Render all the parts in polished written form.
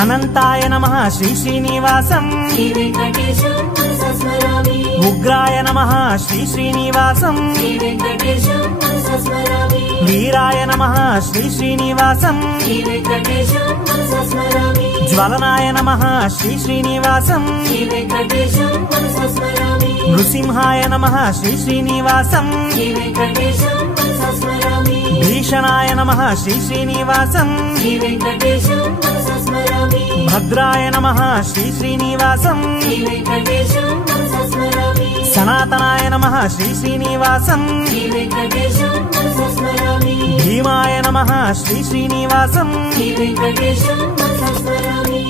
అనంతాయ నమః శ్రీ శ్రీనివాసం శ్రీ వెంకటేశం మనసా స్మరామి. ఉగ్రాయ నమః శ్రీ శ్రీనివాసం శ్రీ వెంకటేశం మనసా స్మరామి. వీరాయ నమః శ్రీ శ్రీనివాసం శ్రీ వెంకటేశం మనసా స్మరామి. జ్వలనాయ నమః శ్రీ శ్రీనివాసం శ్రీ వెంకటేశం మనసా స్మరామి. నృసింహాయ నమః శ్రీ శ్రీనివాసం శ్రీ వెంకటేశం మనసా స్మరామి. భీషణాయ నమః శ్రీ శ్రీనివాసం శ్రీ వెంకటేశం మనసా స్మరామి. భద్రాయ నమః శ్రీ శ్రీనివాసం శ్రీ వెంకటేశం మనసా స్మరామి. సనాతనాయ నమః శ్రీ శ్రీనివాసం శ్రీ వెంకటేశం మనసా స్మరామి. భీమాయ నమః శ్రీ శ్రీనివాసం శ్రీ వెంకటేశం మనసా స్మరామి.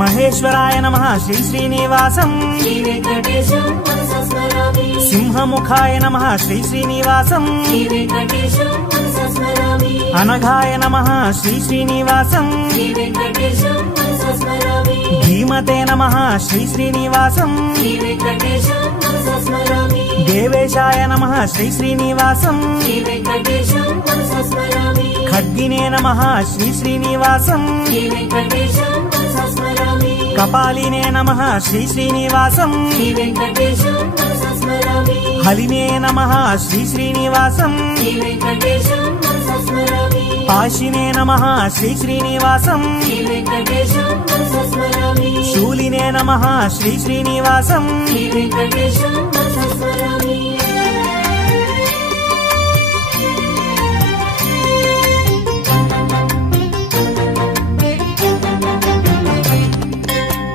మహేశ్వరాయ నమః శ్రీ శ్రీనివాసం శ్రీ వెంకటేశం మనసా స్మరామి. సింహముఖాయ నమః శ్రీ శ్రీనివాసం శ్రీ వెంకటేశం మనసా స్మరామి. అనఘాయ నమః శ్రీ శ్రీనివాసం శ్రీ వెంకటేశం మనసా స్మరామి. ధీమతే నమః శ్రీ శ్రీనివాసం శ్రీ వెంకటేశం మనసా స్మరామి. దేవేశాయ నమః శ్రీ శ్రీనివాసం శ్రీ వెంకటేశం మనసా స్మరామి. ఖడ్గినే నమః శ్రీ శ్రీనివాసం శ్రీ వెంకటేశం మనసా స్మరామి. కపాలినే నమః శ్రీ శ్రీనివాసం శ్రీ వెంకటేశం మనసా స్మరామి. హలినే నమః శ్రీ శ్రీనివాసం శ్రీ వెంకటేశం మనసా స్మరామి. పాశినే నమః శ్రీ శ్రీనివాసం శ్రీ వెంకటేశం మనసా స్మరామి. శూలినే నమః శ్రీ శ్రీనివాసం శ్రీ వెంకటేశం మనసా స్మరామి.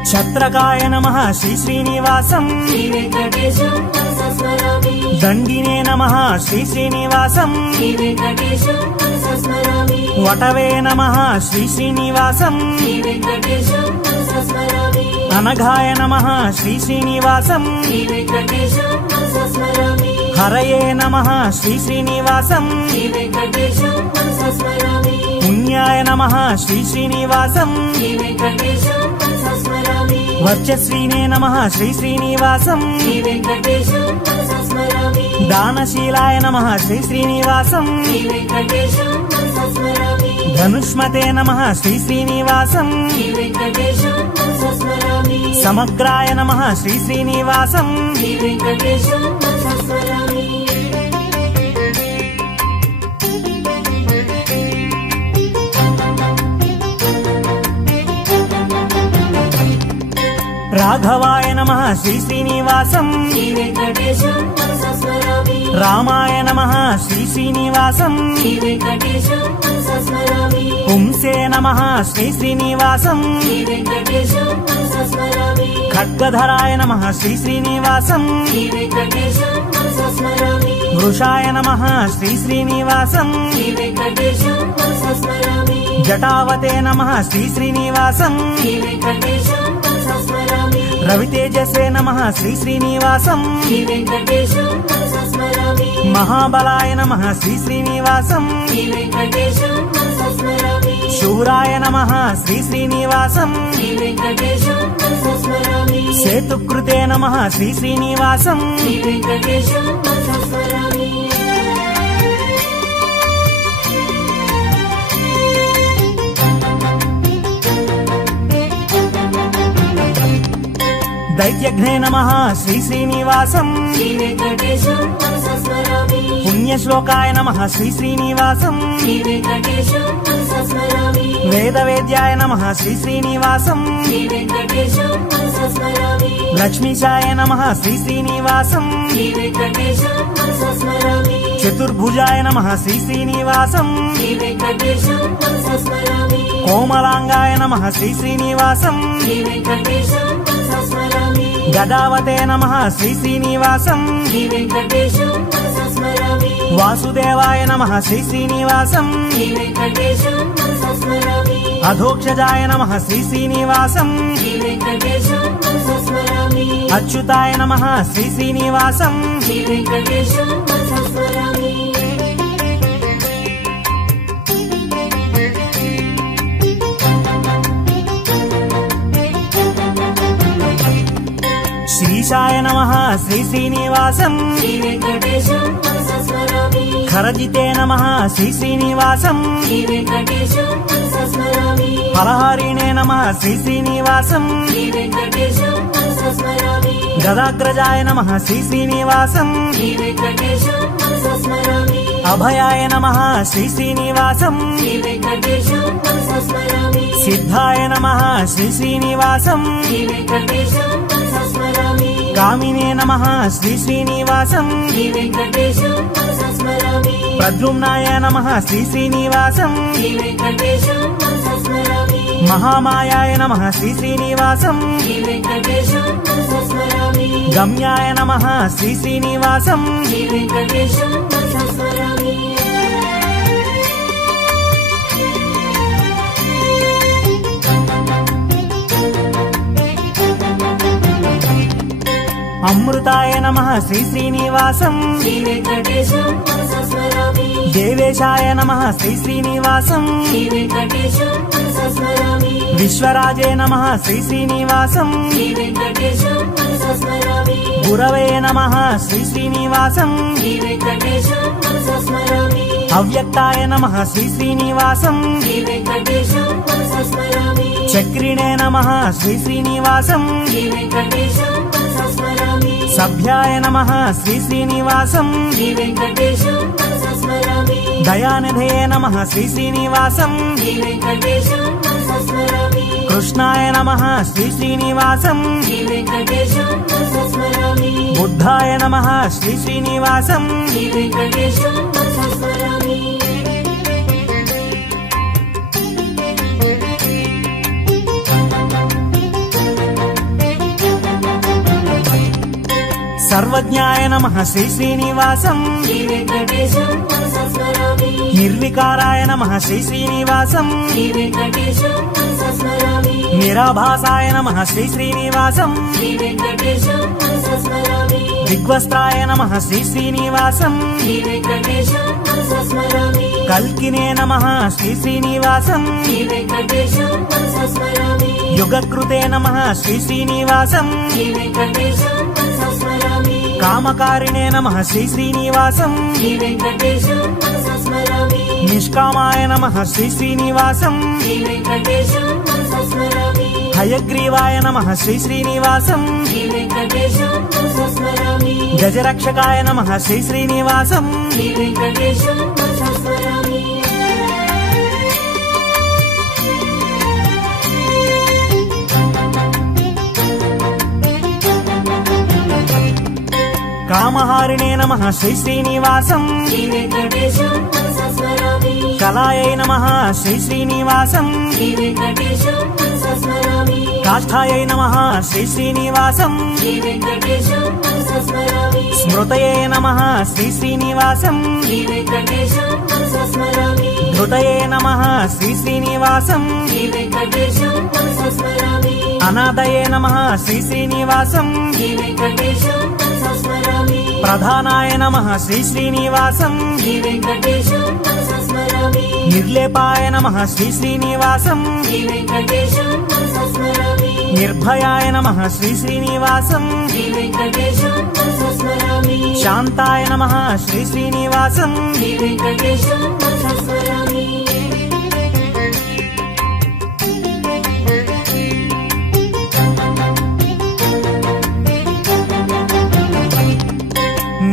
ఛత్రకాయ నమః శ్రీ శ్రీనివాసం శ్రీ వెంకటేశం మనసా స్మరామి. దండినే నమః శ్రీ శ్రీనివాసం శ్రీ వెంకటేశం మనసా స్మరామి. వటవే నమః శ్రీ శ్రీనివాసం శ్రీ వెంకటేశం మనసా స్మరామి. అనఘాయ నమః శ్రీ శ్రీనివాసం శ్రీ వెంకటేశం మనసా స్మరామి. హరయే నమః శ్రీ శ్రీనివాసం శ్రీ వెంకటేశం మనసా స్మరామి. పుణ్యాయ నమః శ్రీ శ్రీనివాసం శ్రీ వెంకటేశం మనసా స్మరామి. వర్చస్వీనే నమః శ్రీ శ్రీనివాసం శ్రీ వెంకటేశం మనసా స్మరామి. దానశీలాయ నమః శ్రీ శ్రీనివాసం శ్రీ వెంకటేశం మనసా స్మరామి. ధనుష్మతే నమః శ్రీ శ్రీనివాసం శ్రీ వెంకటేశం మనసా స్మరామి. సమగ్రాయ నమః శ్రీ శ్రీనివాసం శ్రీ వెంకటేశం మనసా స్మరామి. రాఘవాయ నమః శ్రీ శ్రీనివాసం శ్రీ వెంకటేశం మనసా స్మరామి. రామాయ నమః శ్రీ శ్రీనివాసం శ్రీ వెంకటేశం మనసా స్మరామి. పుంసే నమః శ్రీ శ్రీనివాసం శ్రీ వెంకటేశం మనసా స్మరామి. ఖడ్గధరాయ నమః శ్రీ శ్రీనివాసం శ్రీ వెంకటేశం మనసా స్మరామి. వృషాయ నమః శ్రీ శ్రీనివాసం శ్రీ వెంకటేశం మనసా స్మరామి. జటావతే నమః శ్రీ శ్రీనివాసం శ్రీ వెంకటేశం మనసా స్మరామి. రవితేజసే నమః శ్రీ శ్రీనివాసం శ్రీ వెంకటేశం మనసా స్మరామి. మహాబలాయ నమః శ్రీ శ్రీనివాసం శ్రీ వెంకటేశం మనసా స్మరామి. శూరాయ నమః శ్రీ శ్రీనివాసం శ్రీ వెంకటేశం మనసా స్మరామి. సేతుకృతే నమః శ్రీ శ్రీనివాసం శ్రీ వెంకటేశం మనసా స్మరామి. దైత్యఘ్నే నమః శ్రీ శ్రీనివాసం శ్రీ వెంకటేశం మనసా స్మరామి. పుణ్యశ్లోకాయ నమః శ్రీ శ్రీనివాసం శ్రీ వెంకటేశం మనసా స్మరామి. వేదవేద్యాయ నమః శ్రీ శ్రీనివాసం శ్రీ వెంకటేశం మనసా స్మరామి. లక్ష్మీశాయ నమః శ్రీ శ్రీనివాసం శ్రీ వెంకటేశం మనసా స్మరామి. చతుర్భుజాయ నమః శ్రీ శ్రీనివాసం శ్రీ వెంకటేశం మనసా స్మరామి. కోమలాంగాయ నమః శ్రీ శ్రీనివాసం శ్రీ వెంకటేశం మనసా స్మరామి. గదావతే నమః శ్రీ శ్రీనివాసం శ్రీ వెంకటేశం మనసా స్మరామి. వాసుదేవాయ నమః శ్రీ శ్రీనివాసం శ్రీ వెంకటేశం మనసా స్మరామి. అధోక్షజాయ నమః శ్రీ శ్రీనివాసం శ్రీ వెంకటేశం మనసా స్మరామి. అచ్యుతాయ నమః శ్రీ శ్రీనివాసం శ్రీ వెంకటేశం మనసా స్మరామి. శ్రీశాయ నమః శ్రీ శ్రీనివాసం శ్రీ వెంకటేశం మనసా స్మరామి ఖరజితే నమః శ్రీ శ్రీనివాసం శ్రీ వెంకటేశం మనసా స్మరామి ఫలహారిణే నమః శ్రీ శ్రీనివాసం శ్రీ వెంకటేశం మనసా స్మరామి గదాగ్రజాయ నమః శ్రీ శ్రీనివాసం శ్రీ వెంకటేశం మనసా స్మరామి అభయాయ నమః శ్రీ శ్రీనివాసం శ్రీ వెంకటేశం మనసా స్మరామి సిద్ధాయ నమః శ్రీ శ్రీనివాసం శ్రీ వెంకటేశం మనసా స్మరామి కామినే నమః శ్రీ శ్రీనివాసం శ్రీ వెంకటేశం మనసా స్మరామి ప్రద్యుమ్నాయ నమః శ్రీ శ్రీనివాసం శ్రీ వెంకటేశం మనసా స్మరామి మహామాయాయ నమః శ్రీ శ్రీనివాసం శ్రీ వెంకటేశం మనసా స్మరామి గమ్యాయ నమః శ్రీ శ్రీనివాసం శ్రీ వెంకటేశం మనసా స్మరామి అమృతాయ నమః శ్రీ శ్రీనివాసం శ్రీ వెంకటేశం మనసా స్మరామి దేవేశాయ నమః శ్రీ శ్రీనివాసం శ్రీ వెంకటేశం మనసా స్మరామి విశ్వరాజే నమః శ్రీ శ్రీనివాసం శ్రీ వెంకటేశం మనసా స్మరామి గురవే నమః శ్రీ శ్రీనివాసం శ్రీ వెంకటేశం మనసా స్మరామి అవ్యక్తాయ నమః శ్రీ శ్రీనివాసం శ్రీ వెంకటేశం మనసా స్మరామి చక్రిణే నమః శ్రీ శ్రీనివాసం శ్రీ వెంకటేశం మనసా స్మరామి సభ్యాయ నమః శ్రీ శ్రీనివాసం శ్రీ వెంకటేశం మనసా స్మరామి దయానిధే నమః శ్రీ శ్రీనివాసం శ్రీ వెంకటేశం మనసా స్మరామి కృష్ణాయ నమః శ్రీ శ్రీనివాసం శ్రీ వెంకటేశం మనసా స్మరామి బుద్ధాయ నమః శ్రీ శ్రీనివాసం శ్రీ వెంకటేశం మనసా స్మరామి సర్వజ్ఞాయ నమః శ్రీ శ్రీనివాసం శ్రీ వెంకటేశం మనసా స్మరామి నిర్వికారాయ నమః శ్రీ శ్రీనివాసం శ్రీ వెంకటేశం మనసా స్మరామి నిరాభాసాయ నమః శ్రీ శ్రీనివాసం శ్రీ వెంకటేశం మనసా స్మరామి దిగ్వస్త్రాయ నమః శ్రీ శ్రీనివాసం శ్రీ వెంకటేశం మనసా స్మరామి కల్కినే నమః శ్రీ శ్రీనివాసం శ్రీ వెంకటేశం మనసా స్మరామి యుగకృతే నమః శ్రీ శ్రీనివాసం శ్రీ వెంకటేశం మనసా స్మరామి కామకారిణే నమః శ్రీ శ్రీనివాసం శ్రీ వెంకటేశం మనసా స్మరామి నిష్కామాయ నమః శ్రీ శ్రీనివాసం శ్రీ వెంకటేశం మనసా స్మరామి హయగ్రీవాయ నమః శ్రీ శ్రీనివాసం శ్రీ వెంకటేశం మనసా స్మరామి గజరక్షకాయ నమః శ్రీ శ్రీనివాసం శ్రీ వెంకటేశం మనసా స్మరామి కామహారిణే నమః శ్రీ శ్రీనివాసం శ్రీ వెంకటేశం మనసా స్మరామి కళాయై నమః శ్రీ శ్రీనివాసం శ్రీ వెంకటేశం మనసా స్మరామి కాష్ఠాయై నమః శ్రీ శ్రీనివాసం శ్రీ వెంకటేశం మనసా స్మరామి స్మృతయే నమః శ్రీ శ్రీనివాసం శ్రీ వెంకటేశం మనసా స్మరామి ధృతయే నమః శ్రీ శ్రీనివాసం శ్రీ వెంకటేశం మనసా స్మరామి అనాదయే నమః శ్రీ శ్రీనివాసం శ్రీ వెంకటేశం మనసా స్మరామి ప్రధానాయ నమః శ్రీ శ్రీనివాసం శ్రీ వెంకటేశం మనసా స్మరామి నిర్లేపాయ నమః శ్రీ శ్రీనివాసం శ్రీ వెంకటేశం మనసా స్మరామి నిర్భయాయ నమః శ్రీ శ్రీనివాసం శ్రీ వెంకటేశం మనసా స్మరామి శాంతాయ నమః శ్రీ శ్రీనివాసం శ్రీ వెంకటేశం మనసా స్మరామి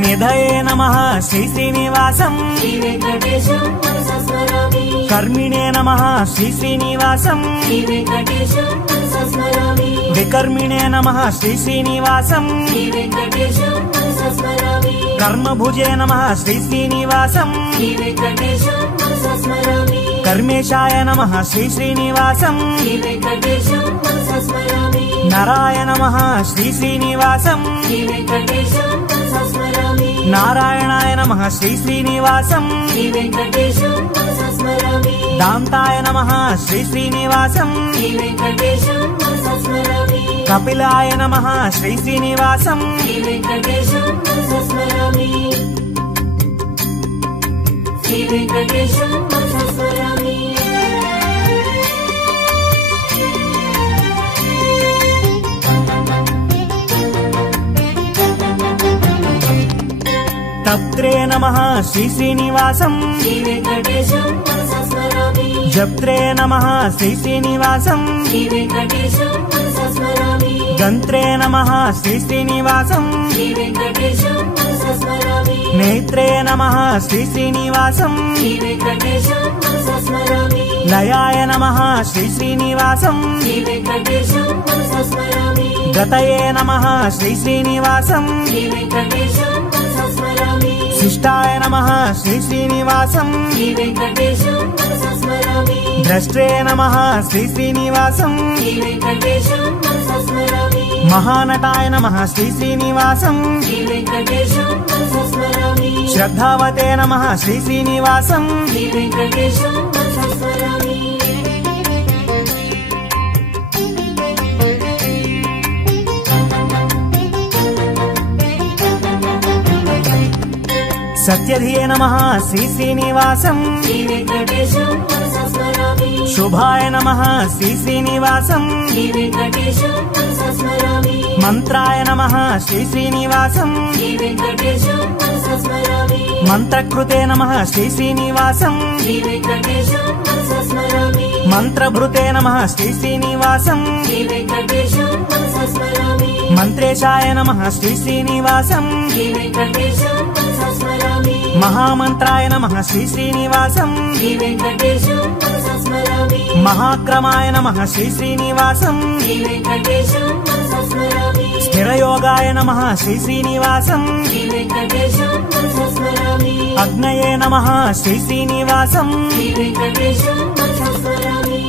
నిధయే నమః శ్రీ శ్రీనివాసం శ్రీ వెంకటేశం మనసా స్మరామి కర్మిణే నమః శ్రీ శ్రీనివాసం శ్రీ వెంకటేశం మనసా స్మరామి వికర్మిణే నమః శ్రీ శ్రీనివాసం శ్రీ వెంకటేశం మనసా స్మరామి కర్మభుజే నమః శ్రీ శ్రీనివాసం శ్రీ వెంకటేశం మనసా స్మరామి కర్మేశాయ నమః శ్రీ శ్రీనివాసం శ్రీ వెంకటేశం మనసా స్మరామి నరాయ నమః శ్రీ శ్రీనివాసం శ్రీ వెంకటేశం మనసా స్మరామి నారాయణాయ నమః శ్రీ శ్రీనివాసం శ్రీ వెంకటేశం మనసా స్మరామి దాంతాయ నమః శ్రీ శ్రీనివాసం శ్రీ వెంకటేశం మనసా స్మరామి కపిలాయ నమః శ్రీ శ్రీనివాసం శ్రీ వెంకటేశం మనసా స్మరామి శ్రీ వెంకటేశం మనసా స్మరామి తప్త్రే నమః శ్రీ శ్రీనివాసం శ్రీ వెంకటేశం మనసా స్మరామి జప్త్రే నమః శ్రీ శ్రీనివాసం శ్రీ వెంకటేశం మనసా స్మరామి గంత్రే నమః శ్రీ శ్రీనివాసం శ్రీ వెంకటేశం మనసా స్మరామి నేత్రే నమః శ్రీ శ్రీనివాసం శ్రీ వెంకటేశం మనసా స్మరామి లయాయ నమః శ్రీ శ్రీనివాసం శ్రీ వెంకటేశం మనసా స్మరామి గతయే నమః శ్రీ శ్రీనివాసం శ్రీ వెంకటేశం మనసా స్మరామి శిష్టాయ నమః శ్రీ శ్రీనివాసం శ్రీ వెంకటేశం మనసా స్మరామి ద్రష్ట్రే నమః శ్రీ శ్రీనివాసం శ్రీ వెంకటేశం మనసా స్మరామి మహానటాయ నమః శ్రీ శ్రీనివాసం శ్రీ వెంకటేశం మనసా స్మరామి శ్రద్ధావతే నమః శ్రీ శ్రీనివాసం శ్రీ వెంకటేశం మనసా స్మరామి సత్యధియే నమః శ్రీ శ్రీనివాసం శ్రీ వెంకటేశం మనసా స్మరామి శుభాయ నమః శ్రీ శ్రీనివాసం శ్రీ వెంకటేశం మనసా స్మరామి మంత్రాయ నమః శ్రీ శ్రీనివాసం శ్రీ వెంకటేశం మనసా స్మరామి మంత్రకృతే నమః శ్రీ శ్రీనివాసం శ్రీ వెంకటేశం మనసా స్మరామి మంత్రభృతే నమః శ్రీ శ్రీనివాసం శ్రీ వెంకటేశం మనసా స్మరామి మంత్రేశాయ నమః శ్రీ శ్రీనివాసం శ్రీ వెంకటేశం మనసా స్మరామి మహామంత్రాయ నమః శ్రీ శ్రీనివాసం శ్రీ వెంకటేశం మనసా స్మరామి మహాక్రమాయ నమః శ్రీ శ్రీనివాసం శ్రీ వెంకటేశం మనసా స్మరామి స్థిరయోగాయ నమః శ్రీ శ్రీనివాసం శ్రీ వెంకటేశం మనసా స్మరామి అగ్నయే నమః శ్రీ శ్రీనివాసం శ్రీ వెంకటేశం మనసా స్మరామి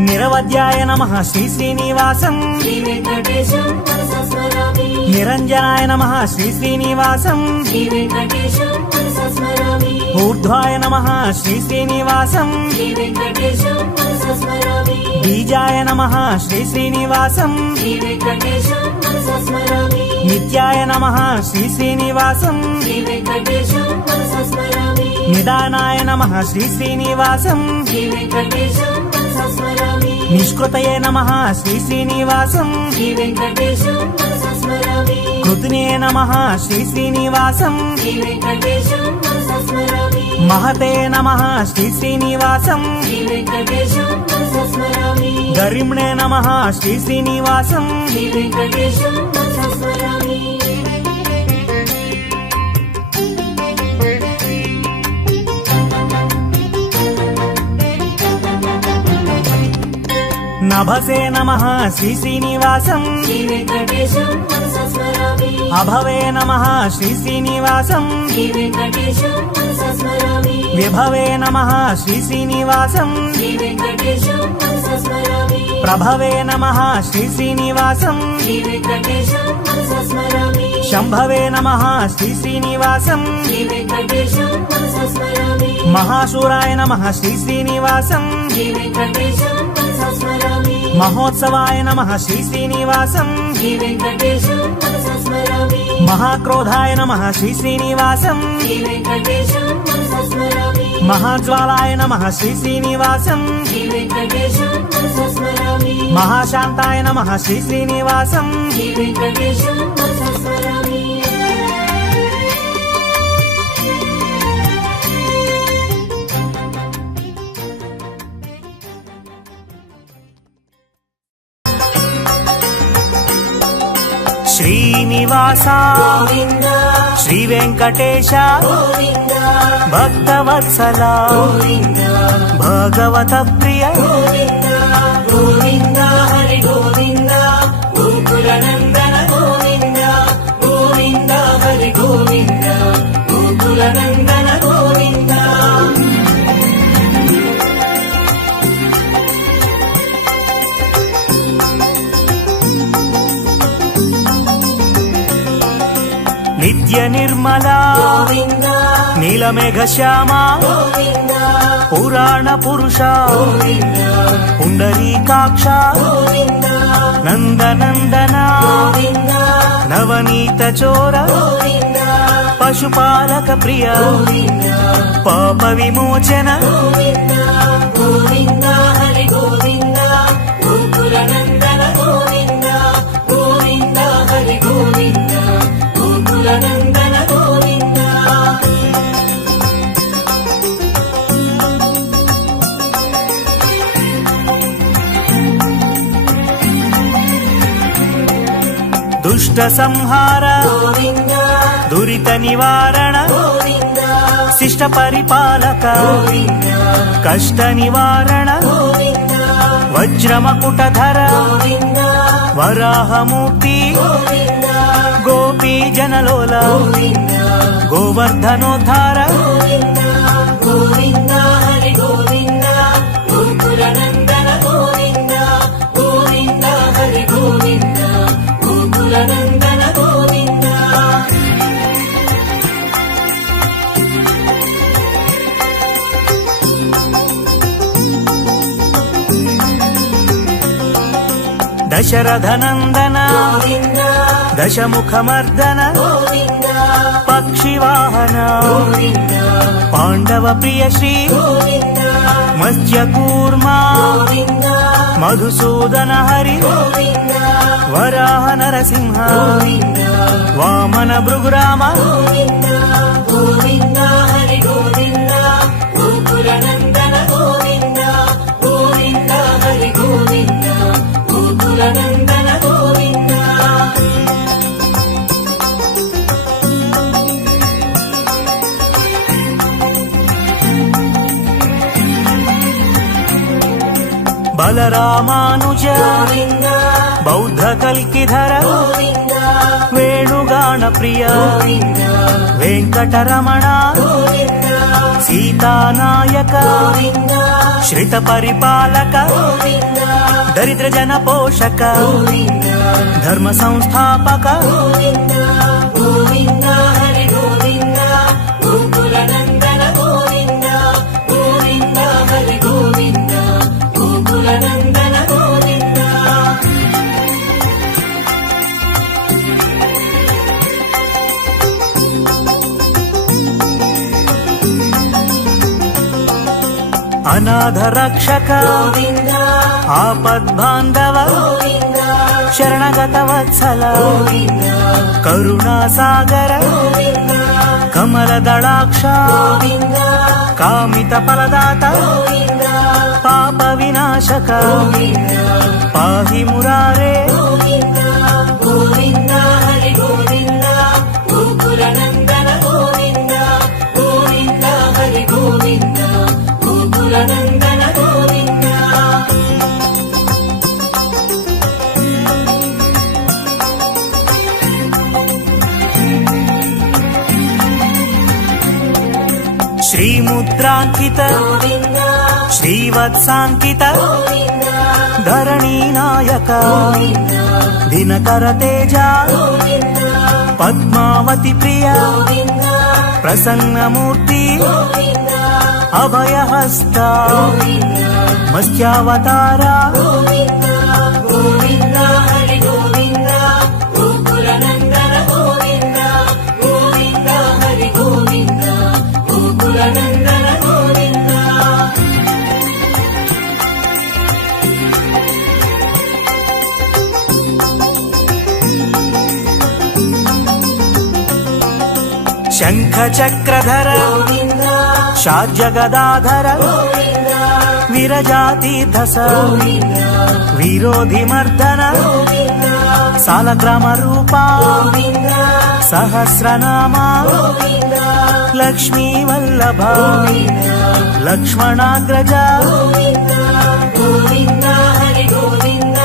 నిరవధ్యాయ నమః శ్రీ శ్రీనివాసం శ్రీ వెంకటేశం మనసా స్మరామి నిరంజనాయ నమః శ్రీ శ్రీనివాసం శ్రీ వెంకటేశం మనసా స్మరామి ఊర్ధ్వాయ నమః శ్రీ శ్రీనివాసం శ్రీ వెంకటేశం మనసా స్మరామి బీజాయ నమః శ్రీ శ్రీనివాసం శ్రీ వెంకటేశం మనసా స్మరామి నిత్యాయ నమః శ్రీ శ్రీనివాసం శ్రీ వెంకటేశం మనసా స్మరామి నిదానాయ నమః శ్రీ శ్రీనివాసం శ్రీ వెంకటేశం మనసా స్మరామి నిష్కృతయే నమః శ్రీ శ్రీనివాసం శ్రీ వెంకటేశం మనసా స్మరామి కృతినే నమః శ్రీ శ్రీనివాసం శ్రీ వెంకటేశం మనసా స్మరామి మహతే నమః శ్రీ శ్రీనివాసం శ్రీ వెంకటేశం మనసా స్మరామి గరిమ్ణే నమః శ్రీ శ్రీనివాసం శ్రీ వెంకటేశం మనసా స్మరామి నభసే నమః శ్రీ శ్రీనివాసం శ్రీ వెంకటేశం మనసా స్మరామి అభవే నమః శ్రీ శ్రీనివాసం శ్రీ వెంకటేశం మనసా స్మరామి విభవే నమః శ్రీ శ్రీనివాసం శ్రీ వెంకటేశం మనసా స్మరామి ప్రభవే నమః శ్రీ శ్రీనివాసం శ్రీ వెంకటేశం మనసా స్మరామి శంభవే నమః శ్రీ శ్రీనివాసం శ్రీ వెంకటేశం మనసా స్మరామి మహాశూరాయ నమః శ్రీ శ్రీనివాసం శ్రీ వెంకటేశం మనసా స్మరామి మహోత్సవాయ నమః శ్రీ శ్రీనివాసం శ్రీ వెంకటేశం మనసా స్మరామి మహాక్రోధాయ నమః శ్రీ శ్రీనివాసం శ్రీ వెంకటేశం మనసా స్మరామి మహాజ్వాలాయ నమః శ్రీ శ్రీనివాసం శ్రీ వెంకటేశం మనసా స్మరామి మహాశాంతాయ నమః శ్రీ శ్రీనివాసం శ్రీ వెంకటేశం మనసా స్మరామి శ్రీనివాస గోవింద శ్రీ వెంకటేశ గోవింద భక్తవత్సల గోవింద భగవత ప్రియ గోవింద గోవింద హరి గోవింద గోకుల నందన గోవింద గోవింద హరి గోవింద గోకుల నందన గోవింద నిత్య నిర్మల గోవింద నీలమేఘ శ్యామ గోవింద పురాణ పురుష గోవింద పుండరీకాక్ష గోవింద ನಂದನಂದನ ಗೋವಿಂದ ನವನೀತ ಚೋರ ಗೋವಿಂದ ಪಶುಪಾಲಕ ಪ್ರಿಯ ಗೋವಿಂದ ಪಾಪ ವಿಮೋಚನ ಗೋವಿಂದ ಗೋವಿಂದ ಹರಿ ಗೋವಿಂದ ಗೋಕುಲ ನಂದನ ಗೋವಿಂದ ಗೋವಿಂದ ಹರಿ ಗೋವಿಂದ ಗೋಕುಲ ನಂದನ ಗೋವಿಂದ ದುಷ್ಟ ಸಂಹಾರ ಗೋವಿಂದ ದುರಿತ ನಿವಾರಣ ಗೋವಿಂದ ಶಿಷ್ಟ ಪರಿಪಾಲಕ ಗೋವಿಂದ ಕಷ್ಟ ನಿವಾರಣ ಗೋವಿಂದ ವಜ್ರ ಮಕುಟಧರ ಗೋವಿಂದ ವರಾಹ ಮೂರ್ತಿ ಗೋವಿಂದ ಗೋಪಿ ಜನಲೋಲ ಗೋವಿಂದ ಗೋವರ್ಧನೋದ್ಧಾರ ಗೋವಿಂದ ಗೋವಿಂದ ಹರಿ ಗೋವಿಂದ ಗೋಕುಲ ನಂದನ ಗೋವಿಂದ ಗೋವಿಂದ ಹರಿ ಗೋವಿಂದ ಗೋಕುಲ ನಂದನ ಗೋವಿಂದ ದಶರಥ ನಂದನ ಗೋವಿಂದ ದಶಮುಖ ಮರ್ದನ ಗೋವಿಂದ ಪಕ್ಷಿವಾಹನ ಗೋವಿಂದ ಪಾಂಡವ ಪ್ರಿಯ ಶ್ರೀ ಗೋವಿಂದ ಮತ್ಸ್ಯ ಕೂರ್ಮ ಗೋವಿಂದ ಮಧುಸೂದನ ಹರಿ ಗೋವಿಂದ ವರಾಹ ನರಸಿಂಹ ಗೋವಿಂದ ವಾಮನ ಭೃಗುರಾಮ ಗೋವಿಂದ ಗೋವಿಂದ ಹರಿ ಗೋವಿಂದ ಗೋಕುಲ ನಂದನ ಗೋವಿಂದ ಗೋವಿಂದ ಹರಿ ಗೋವಿಂದ ಗೋಕುಲ ನಂದನ ಗೋವಿಂದ ಬಲರಾಮಾನುಜ ಗೋವಿಂದ ಬೌದ್ಧ ಕಲ್ಕಿಧರ ಗೋವಿಂದ ವೇಣುಗಾನ ಪ್ರಿಯ ಗೋವಿಂದ ವೆಂಕಟರಮಣ ಗೋವಿಂದ ಸೀತಾನಾಯಕ ಗೋವಿಂದ ಶ್ರಿತ ಪರಿಪಾಲಕ ಗೋವಿಂದ ದರಿದ್ರ ಜನ ಪೋಷಕ ಗೋವಿಂದ ಧರ್ಮ ಸಂಸ್ಥಾಪಕ ಗೋವಿಂದ ಗೋವಿಂದ ಹರಿ ಗೋವಿಂದ ಗೋಕುಲ ನಂದನ ಗೋವಿಂದ ಗೋವಿಂದ ಹರಿ ಗೋವಿಂದ ಗೋಕುಲ ನಂದನ ಗೋವಿಂದ ಅನಾಥ ರಕ್ಷಕ ಗೋವಿಂದ ಆಪದ್ ಬಾಂಧವ ಗೋವಿಂದ ಶರಣಗತ ವತ್ಸಲ ಗೋವಿಂದ ಕರುಣಾ ಸಾಗರ ಗೋವಿಂದ ಕಮಲದಳಾಕ್ಷ ಗೋವಿಂದ ಕಾಮಿತ ಫಲದಾತ ಗೋವಿಂದ ಪಾಪ ವಿನಾಶಕ ಗೋವಿಂದ ಪಾಹಿ ಮುರಾರೇ ಗೋವಿಂದ ಗೋವಿಂದ ಹರಿ ಗೋವಿಂದ ಗೋಕುಲ ನಂದನ ಗೋವಿಂದ ಗೋವಿಂದ ಹರಿ ಗೋವಿಂದ ಗೋಕುಲ ನಂದನ ಗೋವಿಂದ ಶ್ರೀಮುದ್ರಾಂಕಿತ ಗೋವಿಂದ ಶ್ರೀವತ್ಸಾಂಕಿತ ಗೋವಿಂದ ಧರಣಿ ನಾಯಕ ಗೋವಿಂದ ದಿನಕರ ತೇಜ ಗೋವಿಂದ ಪದ್ಮಾವತಿ ಪ್ರಿಯ ಗೋವಿಂದ ಪ್ರಸನ್ನ ಮೂರ್ತಿ ಗೋವಿಂದ ಅಭಯ ಹಸ್ತ ಗೋವಿಂದ ಮತ್ಸ್ಯಾವತಾರ ಗೋವಿಂದ ಗೋವಿಂದ ಹರಿ ಗೋವಿಂದ ಗೋಕುಲ ನಂದನ ಗೋವಿಂದ ಗೋವಿಂದ ಹರಿ ಗೋವಿಂದ ಗೋಕುಲ ನಂದನ ಗೋವಿಂದ ಶಂಖ ಚಕ್ರಧರ ಗೋವಿಂದ ಶಾರ್ಜಗದಾಧರ ಗೋವಿಂದ ವಿರಜಾತೀರ್ಧಸ ಗೋವಿಂದ ವಿರೋಧಿ ಮರ್ದನ ಗೋವಿಂದ ಸಾಲಗ್ರಾಮ ರೂಪ ಗೋವಿಂದ ಸಹಸ್ರನಾಮ ಗೋವಿಂದ ಲಕ್ಷ್ಮೀ ವಲ್ಲಭ ಗೋವಿಂದ ಲಕ್ಷ್ಮಣಾಗ್ರಜ ಗೋವಿಂದ ಗೋವಿಂದ ಹರಿ ಗೋವಿಂದ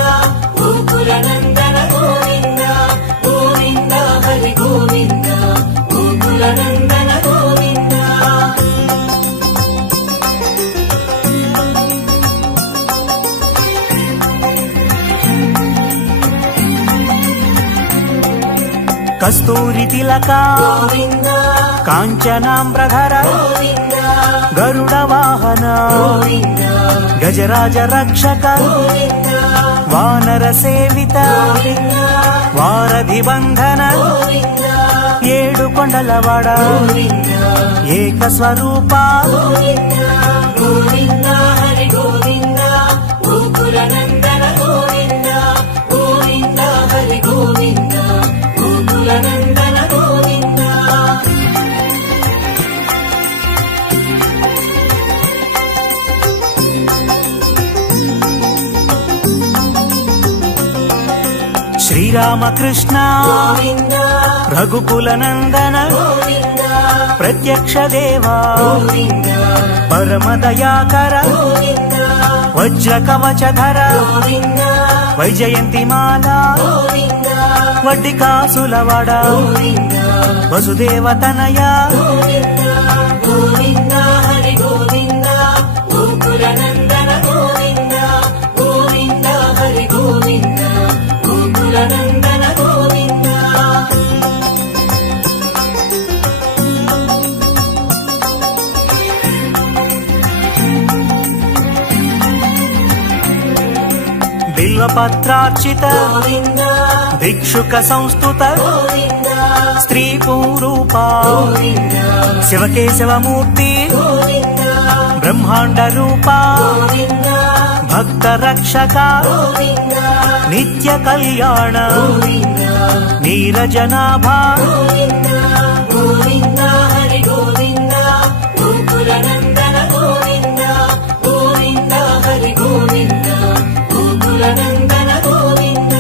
ಗೋಕುಲ ನಂದನ ಗೋವಿಂದ ಗೋವಿಂದ ಹರಿ ಗೋವಿಂದ ಗೋಕುಲ ನಂದನ ಗೋವಿಂದ ಕಸ್ತೂರಿ ತಿಲಕ ಗೋವಿಂದ ಕಾಂಚನಾಂಬ್ರಧರ ಗೋವಿಂದ ಗರುಡ ವಾಹನ ಗೋವಿಂದ ಗಜರಾಜ ರಕ್ಷಕ ಗೋವಿಂದ వానర సేవిత గోవింద వారధి బంధన గోవింద ఏడు కొండలవాడ గోవింద ఏక స్వరూప గోవింద గోవింద హరి గోవింద గోకుల నందన గోవింద గోవింద హరి గోవింద గోకుల నందన గోవింద శ్రీరామకృష్ణ గోవింద రఘుకుల నందన గోవింద ప్రత్యక్ష దేవా గోవింద పరమదయాకర గోవింద వజ్ర కవచధర గోవింద వైజయంతి మాల గోవింద వడ్డి కాసులవాడ గోవింద వసుదేవతనయ గోవింద గోవింద హరి గోవింద గోకుల నందన గోవింద గోవింద హరి గోవింద గోకుల నందన గోవింద బిల్వపత్రార్చిత గోవింద భిక్షుక సంస్థుత గోవింద స్త్రీ పూరూప గోవింద శివకేశవమూర్తి గోవింద బ్రహ్మాండ రూప గోవింద భక్త రక్షక గోవింద నిత్య కళ్యాణ గోవింద నీరజనాభ గోవింద గోవింద హరి గోవింద గోకుల నందన గోవింద గోవింద హరి గోవింద గోకుల నందన గోవింద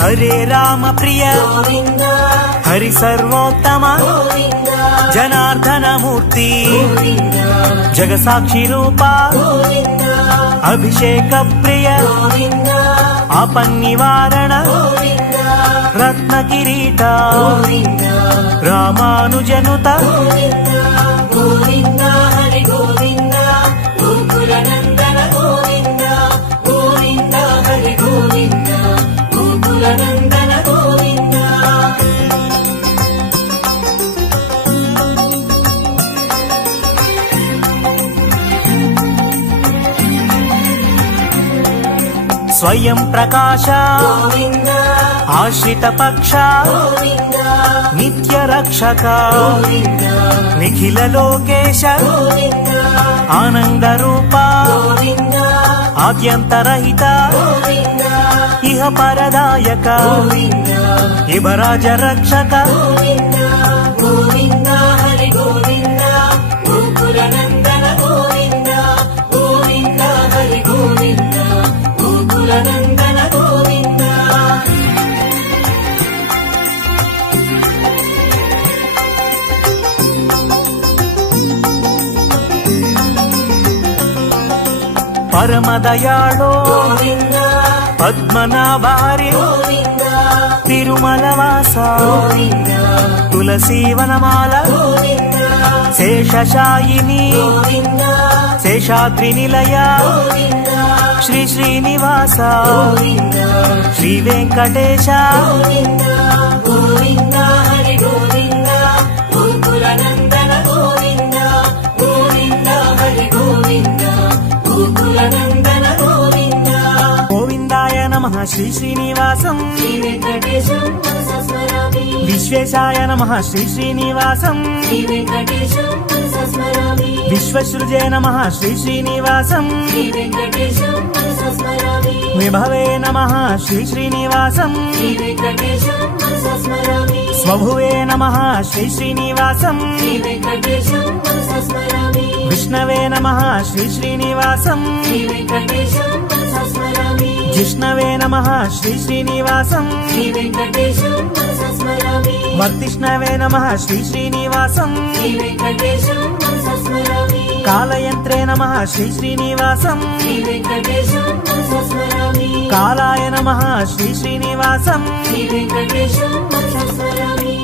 హరే రామ ప్రియ గోవింద హరి సర్వోత్తమ గోవింద జనార్దన మూర్తి గోవింద జగసాక్షి రూప గోవింద అభిషేక ప్రియ గోవింద ఆపన్నివారణ గోవింద రత్న కిరీట గోవింద రామానుజనుత గోవింద గోవింద హరి గోవింద గోకుల నందన గోవింద గోవింద హరి గోవింద గోకుల నందన గోవింద స్వయం ప్రకాశ గోవింద ఆశ్రిత పక్ష గోవింద నిత్య రక్షక గోవింద నిఖిల లోకేశ గోవింద ఆనంద రూప గోవింద ఆద్యంతరహిత గోవింద ఇహ పరదాయక గోవింద ఇవరాజ రక్షక గోవింద గోవింద హరి గోవింద గోకుల నందన గోవింద గోవింద హరి గోవింద గోకుల నందన గోవింద పరమదయాళో గోవింద పద్మనాభారి గోవింద తిరుమలవాస గోవింద తులసీవనమాల గోవింద శేషశాయిని గోవింద శేషాద్రి నిలయ గోవింద శ్రీ శ్రీనివాస గోవింద శ్రీ వెంకటేశ గోవింద గోవింద హరి గోవింద గోకుల నందన గోవింద గోవింద హరి గోవింద గోకుల నందన గోవింద గోవిందాయ నమః శ్రీ శ్రీనివాసం శ్రీ వెంకటేశం మనసా స్మరామి విశ్వేశాయ నమః శ్రీ శ్రీనివాసం శ్రీ వెంకటేశం మనసా స్మరామి విశ్వసృజే నమః శ్రీ శ్రీనివాసం శ్రీ వెంకటేశం మనసా స్మరామి విభవే నమః శ్రీ శ్రీనివాసం శ్రీ వెంకటేశం మనసా స్మరామి స్వభువే నమః శ్రీ శ్రీనివాసం శ్రీ వెంకటేశం మనసా స్మరామి విష్ణవే నమః శ్రీ శ్రీనివాసం శ్రీ వెంకటేశం మనసా స్మరామి జిష్ణవే నమః శ్రీ శ్రీనివాసం శ్రీ వెంకటేశం మనసా స్మరామి వర్తిష్ణవే నమః శ్రీ శ్రీనివాసం శ్రీ వెంకటేశం మనసా స్మరామి కాలయంత్రే నమః శ్రీ శ్రీనివాసం శ్రీ వెంకటేశం మనసా స్మరామి కాలాయ నమః శ్రీ శ్రీనివాసం శ్రీ వెంకటేశం మనసా స్మరామి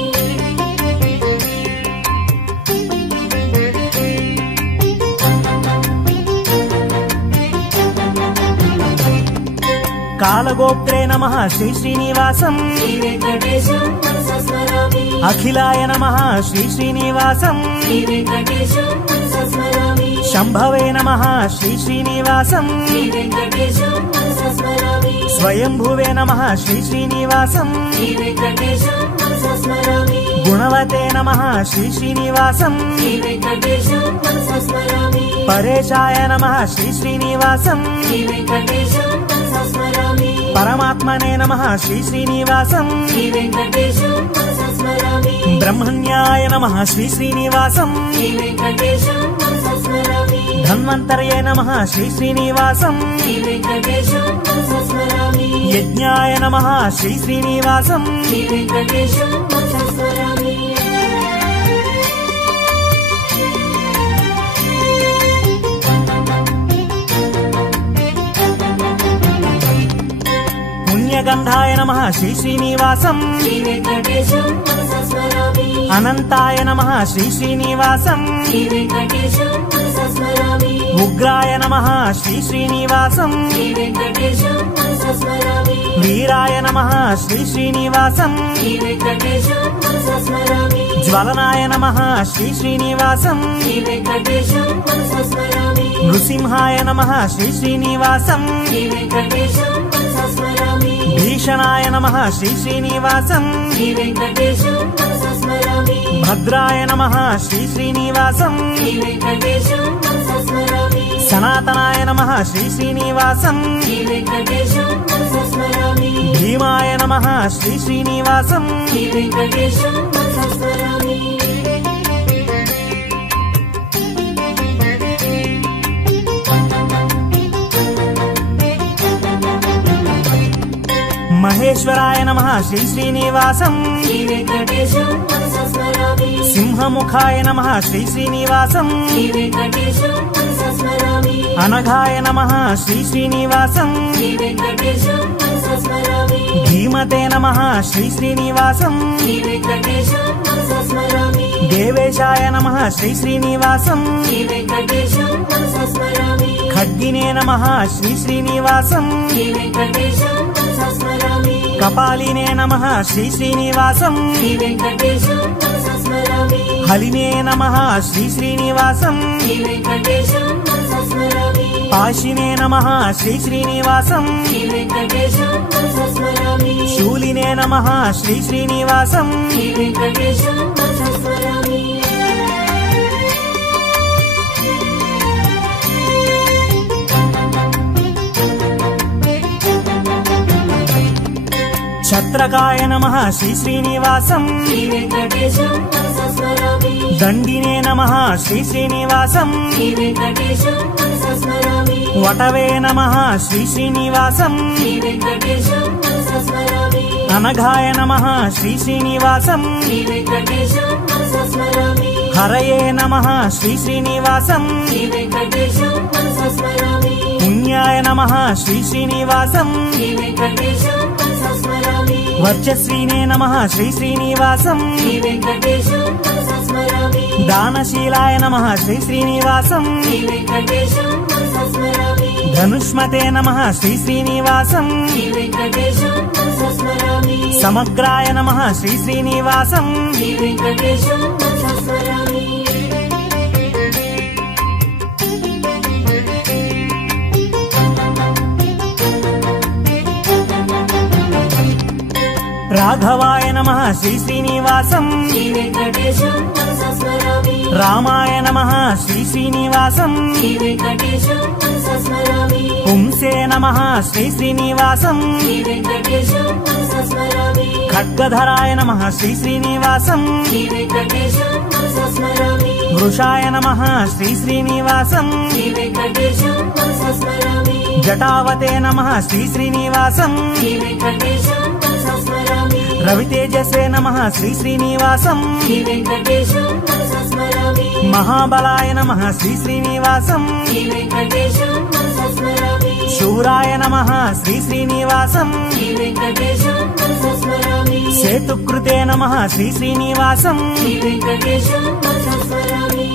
కాలగోప్త్రే నమః శ్రీ శ్రీనివాసం శ్రీ వెంకటేశం మనసా స్మరామి అఖిలాయ నమః శ్రీ శ్రీనివాసం శ్రీ వెంకటేశం మనసా స్మరామి శంభవే నమః శ్రీ శ్రీనివాసం శ్రీ వెంకటేశం మనసా స్మరామి స్వయంభువే నమః శ్రీ శ్రీనివాసం శ్రీ వెంకటేశం మనసా స్మరామి గుణవతే నమః శ్రీ శ్రీనివాసం శ్రీ వెంకటేశం మనసా స్మరామి పరేశాయ నమః శ్రీ శ్రీనివాసం శ్రీ వెంకటేశం మనసా స్మరామి పరమాత్మనే నమః శ్రీ శ్రీనివాసం శ్రీ వెంకటేశం మనసా స్మరామి బ్రహ్మణ్యాయ నమః శ్రీ శ్రీనివాసం శ్రీ వెంకటేశం మనసా స్మరామి ధన్వంతర్యే నమః శ్రీ శ్రీనివాసం శ్రీ వెంకటేశం మనసా స్మరామి యజ్ఞాయ నమః శ్రీ శ్రీనివాసం శ్రీ వెంకటేశం మనసా స్మరామి పుణ్యగంధాయ నమః శ్రీ శ్రీనివాసం శ్రీ వెంకటేశం మనసా స్మరామి అనంతాయ నమః శ్రీ శ్రీనివాసం శ్రీ వెంకటేశం మనసా స్మరామి ఉగ్రాయ నమః శ్రీ శ్రీనివాసం శ్రీ వెంకటేశం మనసా స్మరామి వీరాయ నమః శ్రీ శ్రీనివాసం శ్రీ వెంకటేశం మనసా స్మరామి జ్వలనాయ నమః శ్రీ శ్రీనివాసం శ్రీ వెంకటేశం మనసా స్మరామి నృసింహాయ నమః శ్రీ శ్రీనివాసం శ్రీ వెంకటేశం మనసా స్మరామి భీషణాయ నమః శ్రీ శ్రీనివాసం శ్రీ వెంకటేశం మనసా స్మరామి భద్రాయ నమః శ్రీ శ్రీనివాసం శ్రీ వెంకటేశం మనసా స్మరామి సనాతనాయ నమః శ్రీ శ్రీనివాసం శ్రీ వెంకటేశం మనసా స్మరామి భీమాయ నమః శ్రీ శ్రీనివాసం శ్రీ వెంకటేశం మనసా స్మరామి మహేశ్వరాయ నమః శ్రీ శ్రీనివాసం శ్రీ వెంకటేశం మనసా స్మరామి సింహముఖాయ నమః శ్రీ శ్రీనివాసం శ్రీ వెంకటేశం మనసా స్మరామి అనఘాయ నమః శ్రీ శ్రీనివాసం శ్రీ వెంకటేశం మనసా స్మరామి ధీమతే నమః శ్రీ శ్రీనివాసం శ్రీ వెంకటేశం మనసా స్మరామి దేవేశాయ నమః శ్రీ శ్రీనివాసం శ్రీ వెంకటేశం మనసా స్మరామి ఖడ్గినే నమః శ్రీ శ్రీనివాసం శ్రీ వెంకటేశం మనసా స్మరామి కపాలినే నమః శ్రీ శ్రీనివాసం శ్రీ వెంకటేశం మనసా స్మరామి హలినే నమః శ్రీ శ్రీనివాసం శ్రీ వెంకటేశం మనసా స్మరామి పాశినే నమః శ్రీ శ్రీనివాసం శ్రీ వెంకటేశం మనసా స్మరామి శూలినే నమః శ్రీ శ్రీనివాసం శ్రీ వెంకటేశం మనసా స్మరామి ఛత్రకాయ నమః శ్రీ శ్రీనివాసం శ్రీ వెంకటేశం మనసా స్మరామి దండినే నమః శ్రీ శ్రీనివాసం శ్రీ వెంకటేశం మనసా స్మరామి వటవే నమః శ్రీ శ్రీనివాసం శ్రీ వెంకటేశం మనసా స్మరామి అనఘాయ నమః శ్రీ శ్రీనివాసం శ్రీ వెంకటేశం మనసా స్మరామి హరయే నమః శ్రీ శ్రీనివాసం శ్రీ వెంకటేశం మనసా స్మరామి పుణ్యాయ నమః శ్రీ శ్రీనివాసం శ్రీ వెంకటేశం మనసా స్మరామి వర్చస్వీనే నమః శ్రీ శ్రీనివాసం శ్రీ వెంకటేశం మనసా స్మరామి దానశీలాయ నమః శ్రీ శ్రీనివాసం శ్రీ వెంకటేశం మనసా స్మరామి ధనుష్మతే నమః శ్రీ శ్రీనివాసం శ్రీ వెంకటేశం మనసా స్మరామి సమగ్రాయ నమః శ్రీ శ్రీనివాసం శ్రీ వెంకటేశం మనసా స్మరామి రాఘవాయ నమః శ్రీ శ్రీనివాసం శ్రీ వెంకటేశం మనసా స్మరామి రామాయ నమః శ్రీ శ్రీనివాసం శ్రీ వెంకటేశం మనసా స్మరామి పుంసే నమః శ్రీ శ్రీనివాసం శ్రీ వెంకటేశం మనసా స్మరామి ఖడ్గధరాయ నమః శ్రీ శ్రీనివాసం శ్రీ వెంకటేశం మనసా స్మరామి వృషాయ నమః శ్రీ శ్రీనివాసం శ్రీ వెంకటేశం మనసా స్మరామి జటావతే నమః శ్రీ శ్రీనివాసం శ్రీ వెంకటేశం మనసా స్మరామి రవితేజసే నమః శ్రీ శ్రీనివాసం శ్రీ వెంకటేశం మనసా స్మరామి మహాబలాయ నమః శ్రీ శ్రీనివాసం శ్రీ వెంకటేశం మనసా స్మరామి శూరాయ నమః శ్రీ శ్రీనివాసం శ్రీ వెంకటేశం మనసా స్మరామి సేతుకృతే నమః శ్రీ శ్రీనివాసం శ్రీ వెంకటేశం మనసా స్మరామి